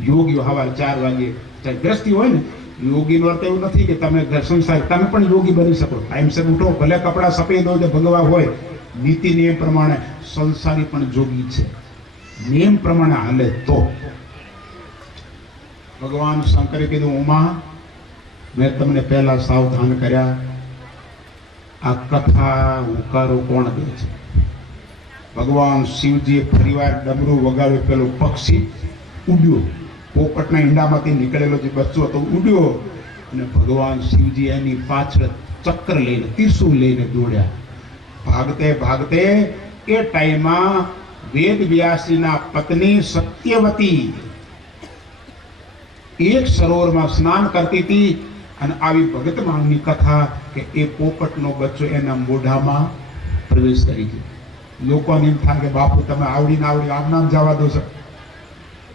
યોગીઓ હવારે 4 વાગે ચાહે ગ્રસ્તી હોય ને, યોગીનો અર્થ એવું નથી કે તમે સંસાર, તમે પણ યોગી બની શકો. ટાઈમસર ઉઠો, ભલે કપડા સફેદ હોય, ભગવા હોય, નીતિ નિયમ પ્રમાણે સંસારી પણ જોગી છે. નિયમ પ્રમાણે હાલે તો. ભગવાન શંકરે કીધું, ઉમા મેં તમને પહેલા સાવધાન કર્યા, આ કથા ઉકારો કોણ દે છે? ભગવાન શિવજીએ ફરીવાર ડમરું વગાડ્યું, પેલું પક્ષી ઉડ્યો, પોપટના ઈંડામાંથી નીકળેલો જે બચ્ચો હતો ઉડ્યો, અને ભગવાન શિવજી એની પાછળ ચક્ર લઈને, ત્રિશૂળ લઈને દોડ્યા. ભાગતે ભાગતે એ ટાઈમમાં વેદ વ્યાસજીના પત્ની સત્યવતી એક સરોવરમાં સ્નાન કરતી હતી, અને આવી ભગત માનની કથા કે એ પોપટનો બચ્ચો એના મોઢામાં પ્રવેશ કરી ગયો. લોકોને એમ થાય કે બાપુ તમે આવડીને આવડી આમ નામ જવા દો છો.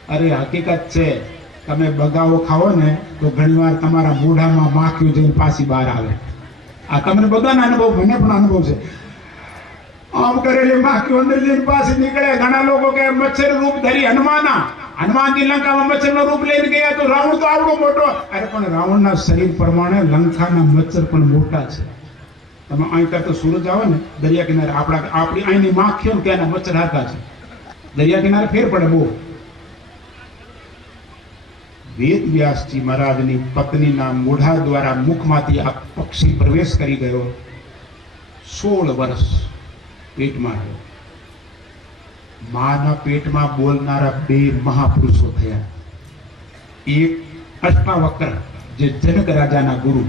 અરે હકીકત છે, તમે બગાવો ખાઓ ને તો ઘણીવાર તમારા મોઢામાં માખીઓ જઈને પાછી બહાર આવે. આ તમને બધાને અનુભવ, મને પણ અનુભવ છે. આમ કરેલી માખીઓ અંદર જઈને પાછી નીકળે. ઘણા લોકો કે મચ્છર રૂપ ધરી હનુમાનજી લંકામાં મચ્છરનો રૂપ લઈને ગયા તો રાવણ તો આવડો મોટો. અરે પણ રાવણના શરીર પ્રમાણે લંકાના મચ્છર પણ મોટા છે. તમે અહીં કરતા સુરત આવો ને દરિયા કિનારે, આપણી અહીંની માખીઓ ને ત્યાંના મચ્છર હાથા છે. દરિયા કિનારે ફેર પડે બહુ. વેદ વ્યાસજી મહારાજની પત્નીના મોઢા દ્વારા મુખમાંથી આ પક્ષી પ્રવેશ કરી ગયો. 16 વર્ષ પેટમાં રહ્યો. માના પેટમાં બોલનારા 2 મહાપુરુષો થયા. એક અષ્ટાવક્ર જે જનક રાજાના ગુરુ,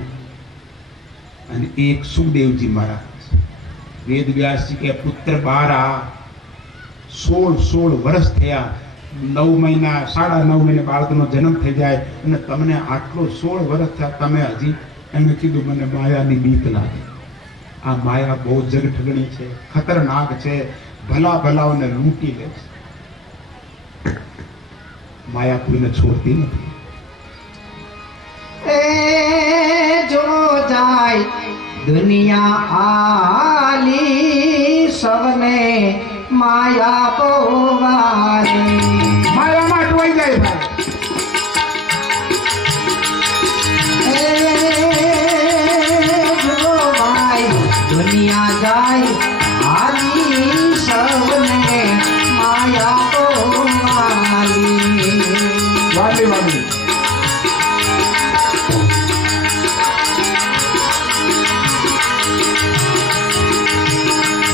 અને એક સુખદેવજી મહારાજ. વેદ વ્યાસજી કે પુત્ર 16 વર્ષ થયા. 9 મહિના 9.5 મહિને બાળકનો જન્મ થઈ જાય, અને તમને આટલો 16 વર્ષ થયા, તમે હજી? એમને કીધું મને માયાની બીક લાગે. આ માયા બહુ જગઠગણી છે, ખતરનાક છે, ભલાઓને લૂંટી લે છે. માયા કોઈને છોડતી નથી. એ જો જાય દુનિયા આલી, સવને માયા પોવારી. માયામાં અટવાઈ જાય ભાઈ. દુનિયા જાય આલી, સવને માયા પોવારી. વાલી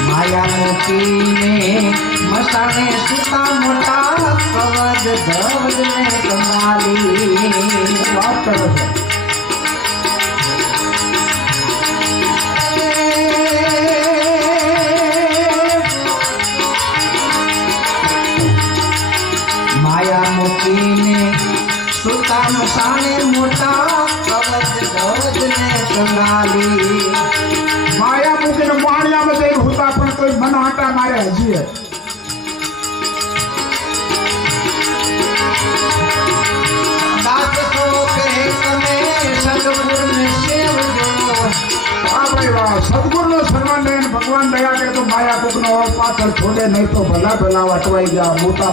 માયા મોતીને મસાણે સુતા મોટા, કવચ ધવજ ને કંગાલી. વાત કરો છો. માયા મોતીને સુતા મસાણે મોટા, કવચ ધવજ ને કંગાલી. માયા મૂકીને માણિયામાં જઈને હોતા પણ કોઈ મન આટા મારે હજી. દાસ સો કહે તમે સદગુરુને સેવજો. વાહ ભાઈ વાહ. સદગુરુનો સન્માન લઈને ભગવાન દયા કરે તો માયા કોકનો પાછળ છોડે નહીં તો ભલા અટવાઈ ગયા. મોટા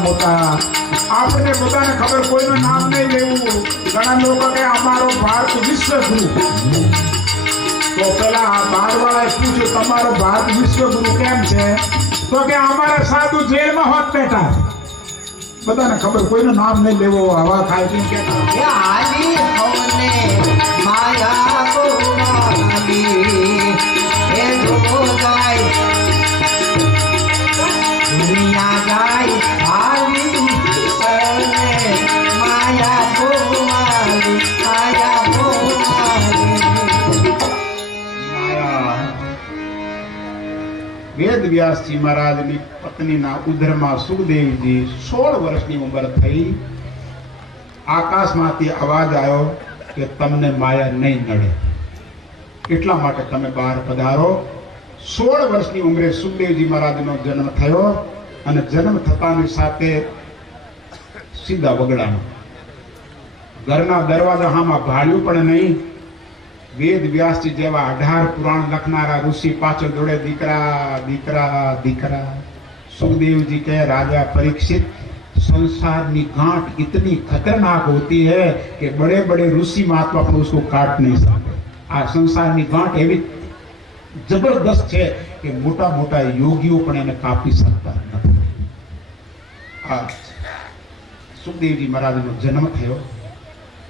આપણે બધાને ખબર, કોઈનું નામ નહીં લેવું. ઘણા લોકો કે અમારો ભારત વિશ્વગુરુ. તો પેલા આ બારવાળાએ પૂછ્યું તમારો ભારત વિશ્વગુરુ કેમ છે? તો કે અમારા સાધુ જેલમાં હોત બેઠા. બધાને ખબર, કોઈનું નામ નહીં લેવો. હવા ખાય કેમ કેતા આલી હવને માયા પોવારી. એ જો જાય દુનિયા જાય આલી, સવને માયા પોવારી. માયા પોવારી. વેદ વ્યાસજી મહારાજની પત્નીના ઉદરમાં સુખદેવજી 16 વર્ષની ઉંમર થઈ. આકાશમાંથી અવાજ આવ્યો કે તમને માયા નહીં નડે. એટલા માટે તમે બહાર પધારો. 16 વર્ષની ઉંમરે સુખદેવજી મહારાજનો જન્મ થયો અને જન્મ થતાની સાથે સીધા વગડામાં. ઘરના દરવાજા હામાં ભાળ્યું પણ નહીં. વેદ વ્યાસજી જેવા 18 પુરાણ લખનારા ઋષિ પાછળ દોડે, દીકરા દીકરા દીકરા. सुखदेव जी के राजा परीक्षित, संसार की गांठ इतनी खतरनाक होती है कि बड़े बड़े ऋषि महात्मा पर उसको काट नहीं सकते. आ संसार की गांठ एवं जबरदस्त है कि मोटा मोटा योगियों पण એને કાપી શકતા નથી. આ સુખદેવજી મહારાજનો જન્મ થયો,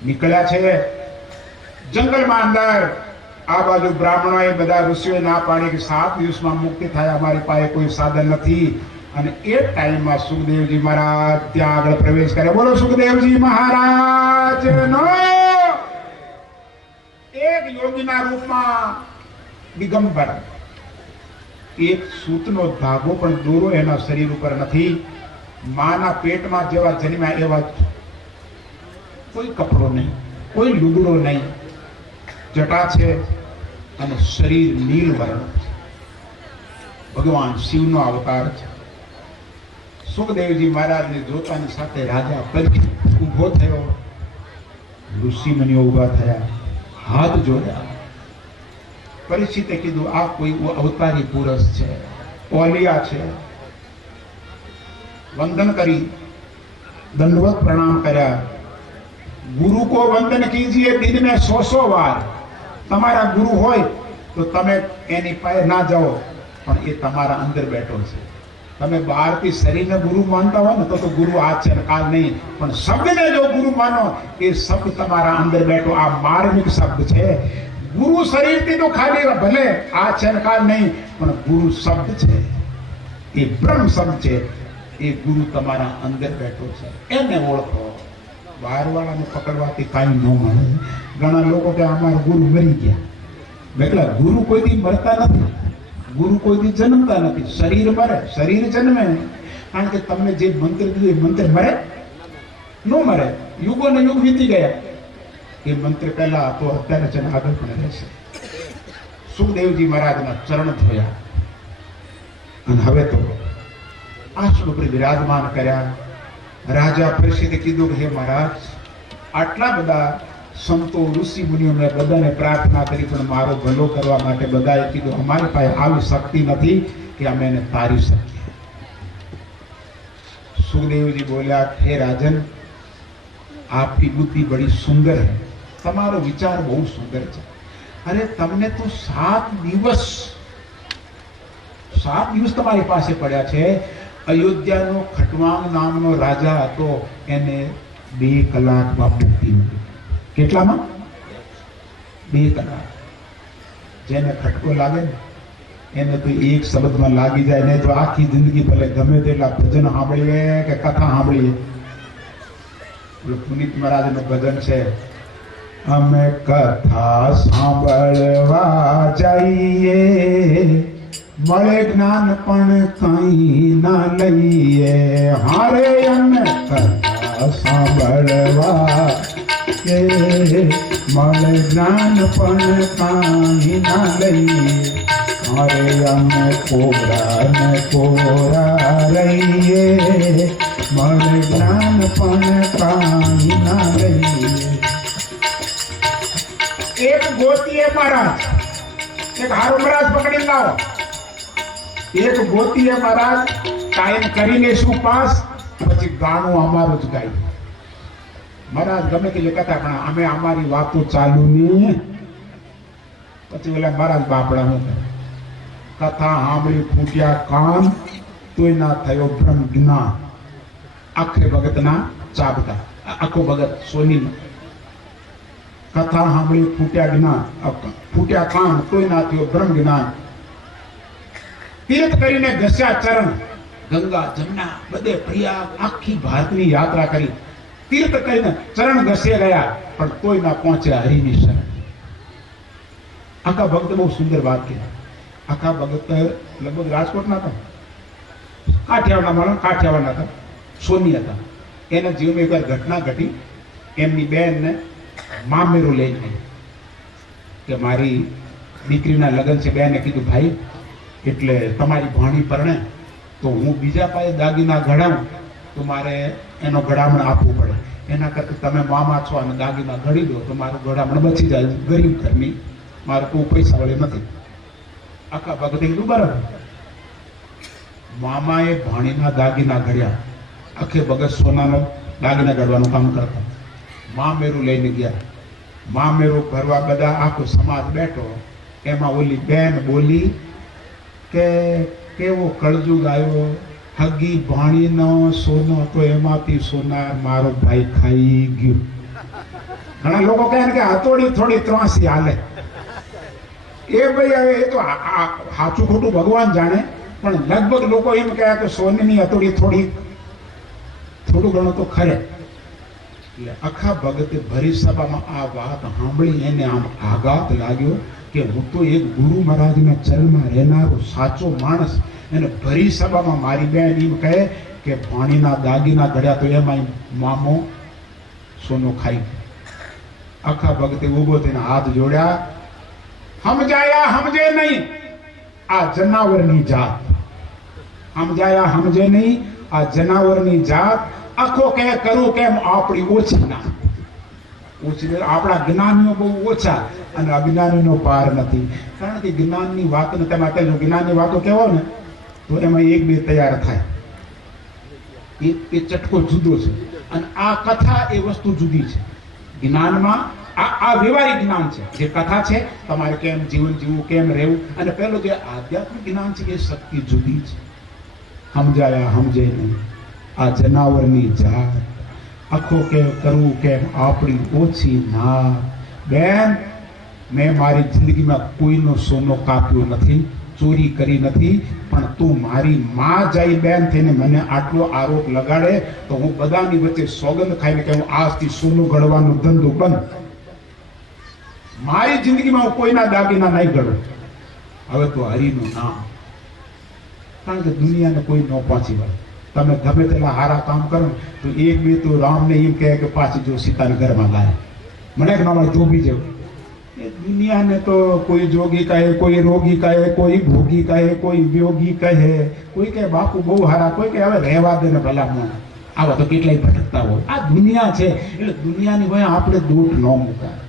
નીકળ્યા છે જંગલમાં અંદર. આ બાજુ બ્રાહ્મણોએ બધા ઋષિઓએ ના પાડી કે 7 દિવસમાં મુક્તિ થાય, અમારી પાસે કોઈ સાધન નથી. અને એ ટાઈમમાં સુખદેવજી મહારાજ ત્યાં આગળ પ્રવેશ કરે. બોલો સુખદેવજી મહારાજનો. એક યોગીના રૂપમાં દિગંબર, એક સૂતનો ધાગો પણ દોરો એના શરીર ઉપર નથી. માના પેટમાં જેવા જન્મ્યા એવા, કોઈ કપડો નહીં, કોઈ લુગડો નહીં, જટા છે અને શરીર નીલ વર્ણ. ભગવાન શિવનો અવતાર છે. સુખદેવજી મહારાજને જોતાની સાથે રાજા પરીક્ષિત ઊભો થયો. ઋષિ મુનિઓ ઊભા થયા, હાથ જોડ્યા. પરીક્ષિતે કીધું આ કોઈ અવતારી પુરુષ છે, ઓલિયા છે. વંદન કરી દંડવત પ્રણામ કર્યા. गुरु को वंदन कीजिए दिन में 100 बार. તમારા ગુરુ હોય તો તમે એની પાસે ના જાઓ, પણ એ તમારા અંદર બેઠો છે. તમે બહારથી શરીરને ગુરુ માનતા હોય ને તો ગુરુ આ છે કાલ નહીં, પણ શબ્દને જો ગુરુ માનો એ શબ્દ તમારા અંદર બેઠો. આ માર્મિક શબ્દ છે. ગુરુ શરીરથી તો ખાલી ભલે આ છે કાલ નહીં, પણ ગુરુ શબ્દ છે, એ બ્રહ્મ શબ્દ છે. એ ગુરુ તમારા અંદર બેઠો છે, એને ઓળખો. બહાર વાળાને પકડવાથી કાંઈ ન મળે. ઘણા લોકો કે અમારા ગુરુ મરી ગયા. બેકલા ગુરુ કોઈથી મરતા નથી, ગુરુ કોઈથી જન્મતા નથી. શરીર મરે, શરીર જન્મે. કારણ કે તમને જે મંત્ર દીધું એ મંત્ર મરે ન મરે. યુગો ને યુગ વીતી ગયા. એ મંત્ર પહેલા તો અત્યારે છે આગળ પણ રહેશે. સુખદેવજી મહારાજના ચરણ ધોયા અને હવે તો આસન ઉપર વિરાજમાન કર્યા. રાજા પરીક્ષિતે કીધું કે હે મહારાજ, આટલા બધા સંતો ઋષિ મુનિઓને બધાને પ્રાર્થના કરી, પણ મારો ભલો કરવા માટે બધાએ કીધું અમારી પાસે આવી શક્તિ નથી કે અમે એને તારી શકીએ. સુખદેવજી બોલ્યા, હે રાજન, આપકી બુદ્ધિ બડી સુંદર है, તમારો વિચાર બહુ સુંદર છે. અરે તમને તો 7 દિવસ તમારી પાસે પડ્યા છે. અયોધ્યાનો ખટવાંગ નામનો રાજા હતો, એને 2 કલાકમાં મુક્તિ મળી. કેટલામાં? 2 કલાક. જેને ખટકો લાગે ને એને તો એક શબ્દમાં લાગી જાય, નહીં તો આખી જિંદગી ભલે ગમે તેટલા ભજન સાંભળીએ કે કથા સાંભળીએ. પુનિત મહારાજનું ભજન છે, અમે કથા સાંભળવા જઈએ, મળે જ્ઞાન પણ કઈ ના લઈએ. હારે અમે કથા સાંભળવા કે મળે જ્ઞાન પણ કઈ ના લઈએ. હારે અમે કોરા ને કોરા રહીએ, મળે જ્ઞાન પણ કઈ ના લઈએ. એક ગોતીએ મહારાજ, એક હારો મહારાજ પકડી લાવો. એક ગોતીએ મહારાજ કાયમ કરી લેશું પાસ, પછી ગાણું અમારું જ ગાય. મહારાજ ગમે તે કથા, પણ અમે અમારી વાતો ચાલુ નહીં. પછી ઓલા મહારાજ બાપડા હું કથા સાંભળી ફૂટ્યા કાન, તોય ના થયો બ્રહ્મ જ્ઞાન. આખરે ભગતના ચાબતા, આખો ભગત સોની કથા સાંભળી ફૂટ્યા જ્ઞાન, ફૂટ્યા કાન, તોય ના થયો બ્રહ્મ જ્ઞાન. તીર્થ કરીને ઘસ્યા ચરણ, ગંગા જમના બધે પ્રયાગ આખી ભારતની યાત્રા કરી. તીર્થ કરીને ચરણ ઘસે ગયા, પણ તોય ના પહોંચ્યા હરિની શરણ. આખા ભક્ત બહુ સુંદર વાત કહેવાય. આખા ભગત લગભગ રાજકોટના હતા, કાઠિયાવાડના માણસ, કાઠિયાવાડના હતા, સોની હતા. એના જીવનમાં એકવાર ઘટના ઘટી. એમની બેનને મામેરું લઈ ગઈ કે મારી દીકરીના લગ્ન છે. બેને કીધું ભાઈ એટલે તમારી ભાણી પરણે તો હું બીજા પાસે દાગીના ઘડાવું તો મારે એનો ઘડામણ આપવું પડે. એના કરતાં તમે મામા છો અને દાગીના ઘડી દો તો મારું ઘડામણ બચી જાય. ગરીબ ઘરની મારે કોઈ પૈસા વળે નથી. આખા ભગતે કીધું બરાબર. મામાએ ભાણીના દાગીના ઘડ્યા. આખે ભગત સોનાનો દાગીના ઘડવાનું કામ કરતા. મામેરું લઈને ગયા. મામેરું ભરવા બધા આખો સમાજ બેઠો. એમાં ઓલી બેન બોલી કે કેવો કળજુગ આવ્યો, હગી ભાણીનો સોનો તો એમાંથી સોનાર મારો ભાઈ ખાઈ ગયો. ઘણા લોકો કહે કે હતોડી થોડી ત્રાસી હાલે. એ ભાઈ હવે એ તો સાચું ખોટું ભગવાન જાણે, પણ લગભગ લોકો એમ કહે કે સોનીની હતોડી થોડું ઘણું તો ખરે. એટલે આખા ભગતે ભરી સભામાં આ વાત સાંભળી એને આમ આઘાત લાગ્યો કે હું તો એક ગુરુ મહારાજના ચરણમાં રહેનારો સાચો માણસ, એને ભરી સભામાં મારી બેન એમ કહે કે પાણીના દાગીના ઘડ્યા તો એમાં મામો સોનો ખાઈ ગયો. આખા ભગતે ઊભો થઈને હાથ જોડ્યા. સમજાયા સમજે નહીં આ જનાવરની જાત, સમજાયા સમજે નહીં આ જનાવરની જાત. આખો કે કરું કેમ આપણી ઓછી ના ઓછી. આપણા જ્ઞાનીઓ બહુ ઓછા અને અજ્ઞાનીનો પાર નથી. કારણ કે જ્ઞાનની વાતને તમે અત્યારે જ્ઞાનની વાતો કહેવો ને તો એમાં એક બે તૈયાર થાય. એ ચટકો જુદો છે અને આ કથા એ વસ્તુ જુદી છે. જ્ઞાનમાં આ વ્યવહારિક જ્ઞાન છે. જે કથા છે તમારે કેમ જીવન જીવવું, કેમ રહેવું, અને પેલું જે આધ્યાત્મિક જ્ઞાન છે એ શક્તિ જુદી છે. સમજાયા સમજે નહીં આ જનાવરની જાત. આખો કે કરવું કેમ આપણી ઓછી ના. બેન મેં મારી જિંદગીમાં કોઈનો સોનો કાપ્યો નથી, ચોરી કરી નથી, પણ તું મારી માં જાય બેન થઈને મને આટલો આરોપ લગાડે તો હું બધાની વચ્ચે સોગંદ ખાઈને કે હું આજથી સોનું ગળવાનો ધંધો બંધ. મારી જિંદગીમાં હું કોઈના દાગીના નહીં ગળું. હવે તો હરિનું નામ. કારણ કે દુનિયાને કોઈ ન પહોંચી વળે. તમે ગમે તેટલા સારા કામ કરો તો એક બે તો રામને એમ કહે કે પાછી જો સીતાને ઘરમાં લાયા. મને કે ના ધોબી જેવું. એ દુનિયાને તો કોઈ જોગી કહે, કોઈ રોગી કહે, કોઈ ભોગી કહે, કોઈ યોગી કહે, કોઈ કહે બાપુ બહુ સારા, કોઈ કહે હવે રહેવા દે ને ભલા મને. આવા તો કેટલાય ભટકતા હોય. આ દુનિયા છે એટલે દુનિયાની ભાઈ આપણે દોટ ન મુકાય.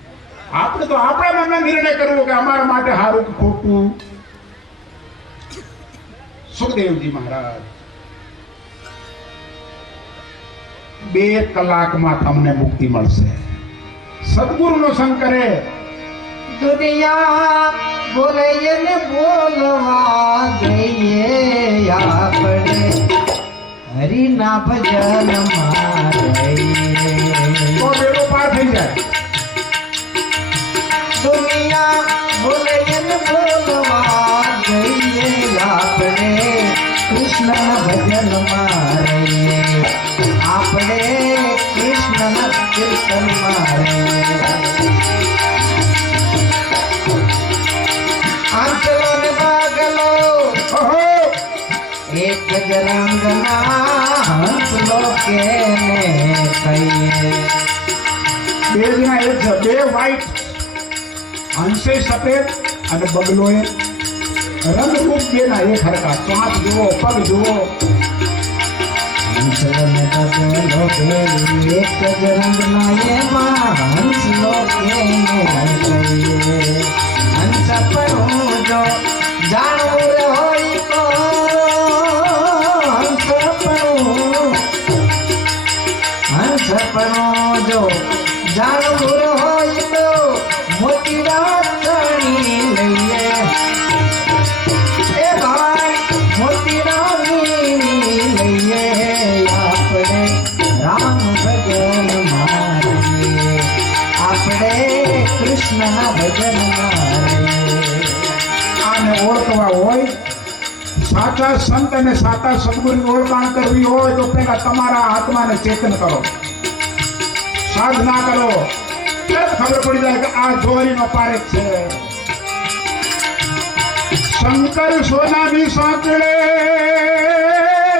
આપણે તો આપણા મનમાં નિર્ણય કરવો કે અમારા માટે સારું કે ખોટું. સુખદેવજી મહારાજ 2 કલાકમાં તમને મુક્તિ મળશે. સદગુરુનો સંગ કરે. દુનિયા બોલે ને બોલવા દઈએ આપણે હરિના ભજન માં રહીએ તો બેડો પાર થઈ જાય. દુનિયા બોલે ને બોલવા દઈએ આપણે કૃષ્ણના ભજન માં રહીએ. આપણે કૃષ્ણના કીર્તન માં રહીએ. આંચલો ને ભાગલો એક જરાંગના હંસલો કેને કહીએ. બે જણા એક છે, બે વ્હાઈટ હંસે સફેદ અને બગલોએ રંગરૂપ બેના એક હરકા. ચાંચ જુઓ, પગ જુઓ. હંસલો ને બગલો બેલી એક જરાંગના એમાં હંસલો કેને કહીએ. હંસ પણ જો જાણવું હોય તો હંસ પણ જો જાણવું હોય તો મોટી વાત જાણી લઈએ. એ ભાઈ મોટી રાણી લઈએ. આપણે રામ ભજન મારીએ. આપણે કૃષ્ણના ભજન આને ઓળખવા હોય, સાચા સંત અને સાચા સદગુરુની ઓળખાણ કરવી હોય તો પહેલા તમારા આત્માને ચેતન કરો, સાધના કરો. તરત ખબર પડી જાય કે આ જોરીનો પારેખ છે. શંકર સોનાની સાંકળે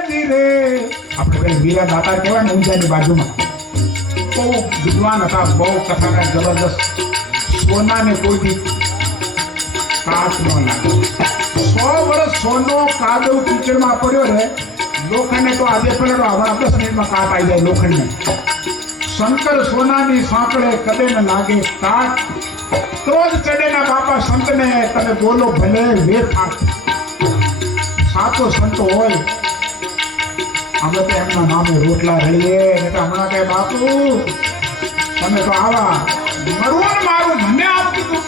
ધીરે. આપણે કઈ વીરા દાતાર કહેવાય ને ઊંઝાની બાજુમાં બહુ વિદ્વાન હતા, બહુ કથાકાર જબરદસ્ત. સોનાને કોઈ દી કાચ નો લાગે. 100 વર્ષ સોનો કાદવ કીચડમાં પડ્યો રહે, લોખંડને તો આજે પડ્યો હમણાં 10 મિનિટમાં કાટ આવી જાય લોખંડને. શંકર સોનાની સાંકળે કદે ન લાગે કાટ, તો જ ચડે ના બાપા સંતને તમે બોલો ભલે વેઠા. સાચો સંત હોય અમે તો એમના નામે રોટલા રહીએ, હમણાં કે બાપુ તમે તો આવા મરવું મારું મને આપી દીધું.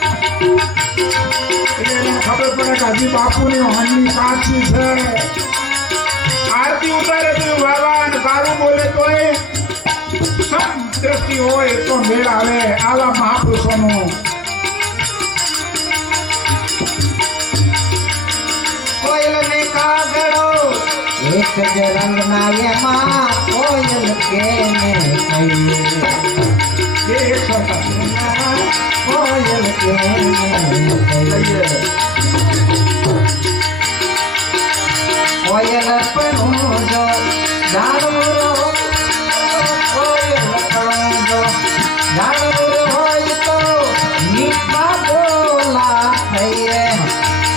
એટલે એને ખબર પડે કે હજી બાપુની હણની સાચી છે. આરતી ઉતારે તો વાવા અને બારું બોલે તો એ સમ દ્રષ્ટિ હોય તો મેળ આવે. આવા મહાપુરુષોનો કોયલ ને કાગડો એક જ રંગના એમાં કોયલ કેને કહીએ, એ એક સરકાર કોયલ કેને કહીએ. કોયલ પણ જો જાણવો, કોયલ પણ જો જાણવો હોય તો મીઠા બોલા થઈએ.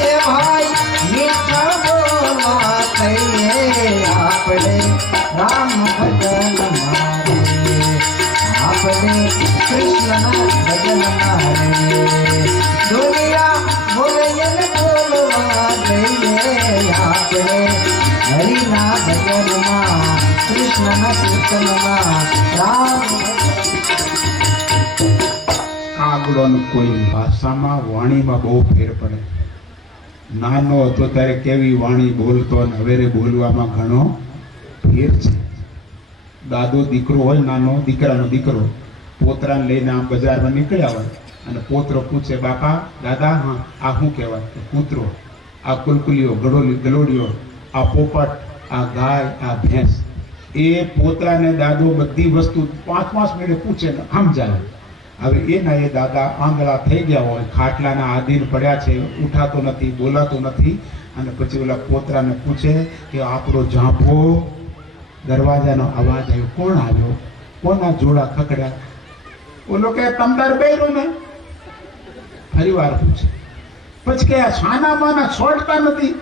એ ભાઈ મીઠા બોલા થઈએ. આપણે રામ ભજન મારીએ, આપણે કૃષ્ણના ભજન મારીએ. દુનિયા બોલે બોલવા જઈએ, આપણે હરિના ભજનમાં, કૃષ્ણના કીર્તનમાં રામ. કાગડો કોઈ ભાષામાં વાણીમાં બહુ ફેર પડે. નાનો હતો ત્યારે કેવી વાણી બોલતો અને હવે બોલવામાં ઘણો ફેર છે. દાદો દીકરો હોય, નાનો દીકરાનો દીકરો પોતરાને લઈને આમ બજારમાં નીકળ્યા હોય અને પોતરો પૂછે બાપા દાદા હા આ શું કહેવાય? કૂતરો, આ કુલકુલીઓ, ગલોડીઓ, આ પોપટ, આ ગાય, આ ભેંસ. એ પોતરાને દાદો બધી વસ્તુ 5-5 મિનિટ પૂછે ને સમજાવે. હવે એના એ દાદા આંધળા થઈ ગયા હોય, ખાટલાના આધીન પડ્યા છે, ઉઠાતો નથી, બોલાતો નથી. અને પછી ઓલા પોતરાને પૂછે કે આપણો ઝાંપો, દરવાજાનો અવાજ આવ્યો, કોણ આવ્યો? કોના જોડા ખકડ્યા? ઓલો કે તમતાર બૈરો ને. ફરી વાર પૂછે. પછી કે છાનામાના છોડતા નથી,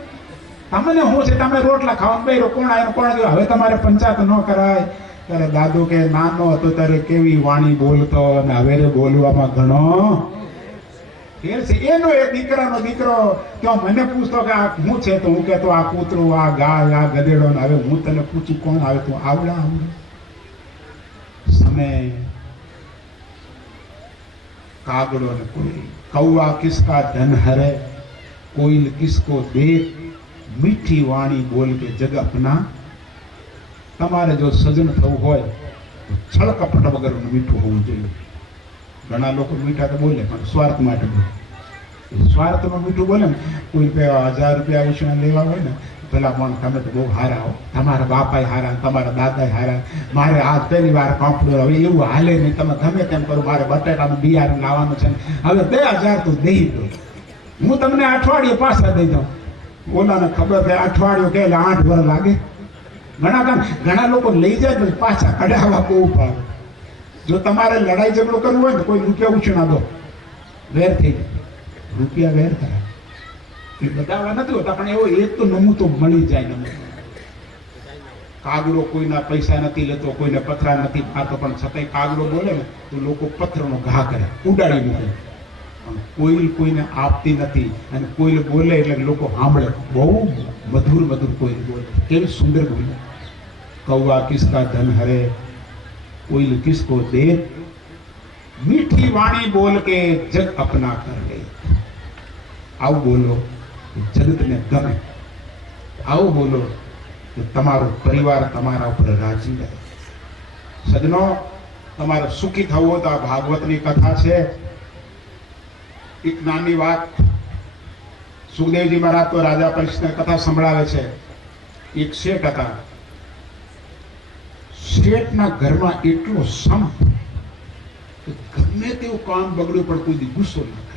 તમને શું છે? તમે રોટલા ખાવા બૈરો કોણ આવ્યો કોણ આવ્યો? હવે તમારે પંચાયત ન કરાય. ત્યારે દાદો કે નાનો હતો ત્યારે કેવી વાણી બોલતો અને હવે બોલવામાં ઘણો ફેર છે. એનો એ દીકરાનો દીકરો ક્યાં મને પૂછતો કે આ શું છે? તો હું કહેતો આ કૂતરું, આ ગાય, આ ગધેડો. ને હવે હું તને પૂછું કોણ આવે? તું આવડા સમય કાગડો ને કોઈ કૌવા કિસકા ધન હરે, કોઈલ કિસકો દે. મીઠી વાણી બોલ કે જગ અપના. તમારે જો સજન થવું હોય તો છળ કપટ વગરનું મીઠું હોવું જોઈએ. ઘણા લોકો મીઠા તો બોલે પણ સ્વાર્થ માટે બોલે. સ્વાર્થમાં મીઠું બોલે ને, કોઈ 1000 રૂપિયા ઉછીના લેવા હોય ને, પેલા પણ તમે તો બહુ હારા હો, તમારા બાપાએ હારા, તમારા દાદાએ હારા, મારે આજ પહેલી વાર કાપડો. હવે એવું હાલે નહીં, તમે ગમે તેમ કરો, મારે બટાટાનું બિયારણ લાવવાનું છે, હવે 2000 તો દઈ દો, હું તમને અઠવાડિયે પાછા દઈ દઉં. ઓલાને ખબર છે અઠવાડિયું કે 8 વર્ષ લાગે. ઘણા લોકો લઈ જાય તો પાછા કઢાવવા બહુ ભાવે. જો તમારે લડાઈ ઝઘડો કરવું હોય ને, કોઈ રૂપિયા ઉછીના દો, વેર થઈ જાય. રૂપિયા વેર થાય એ બધાવા નથી હોતા, પણ એવો એક તો નમૂતો મળી જાય. કાગડો કોઈના પૈસા નથી લેતો, કોઈને પથરા નથી મારતો, પણ છતાંય કાગડો બોલે ને તો લોકો પથ્થરનો ઘા કરે, ઉડાડી મૂકે. કોઈલ કોઈને આપતી નથી, અને કોઈલ બોલે એટલે લોકો સાંભળે. બહુ મધુર મધુર કોઈલ બોલે, કેવી સુંદર બોલે. કૌવા કિસકા ધન હરે, કોઈલ કિસકો દે. મીઠી વાણી બોલ કે જગ અપના કર લે. આવું બોલો જગતને ગમે. આવું બોલો કે તમારો પરિવાર તમારા ઉપર રાજી રહે. સજનો, તમારે સુખી થવું હોય તો આ ભાગવતની કથા છે. એક નાની વાત, સુખદેવજી મહારાજ તો રાજા પરીક્ષિતને કથા સંભળાવે છે. એક શેઠ હતા. શેઠના ઘરમાં એટલો સંપ કે ગમે તેવું કામ બગડ્યું પણ કોઈ દી ગુસ્સો નહીં.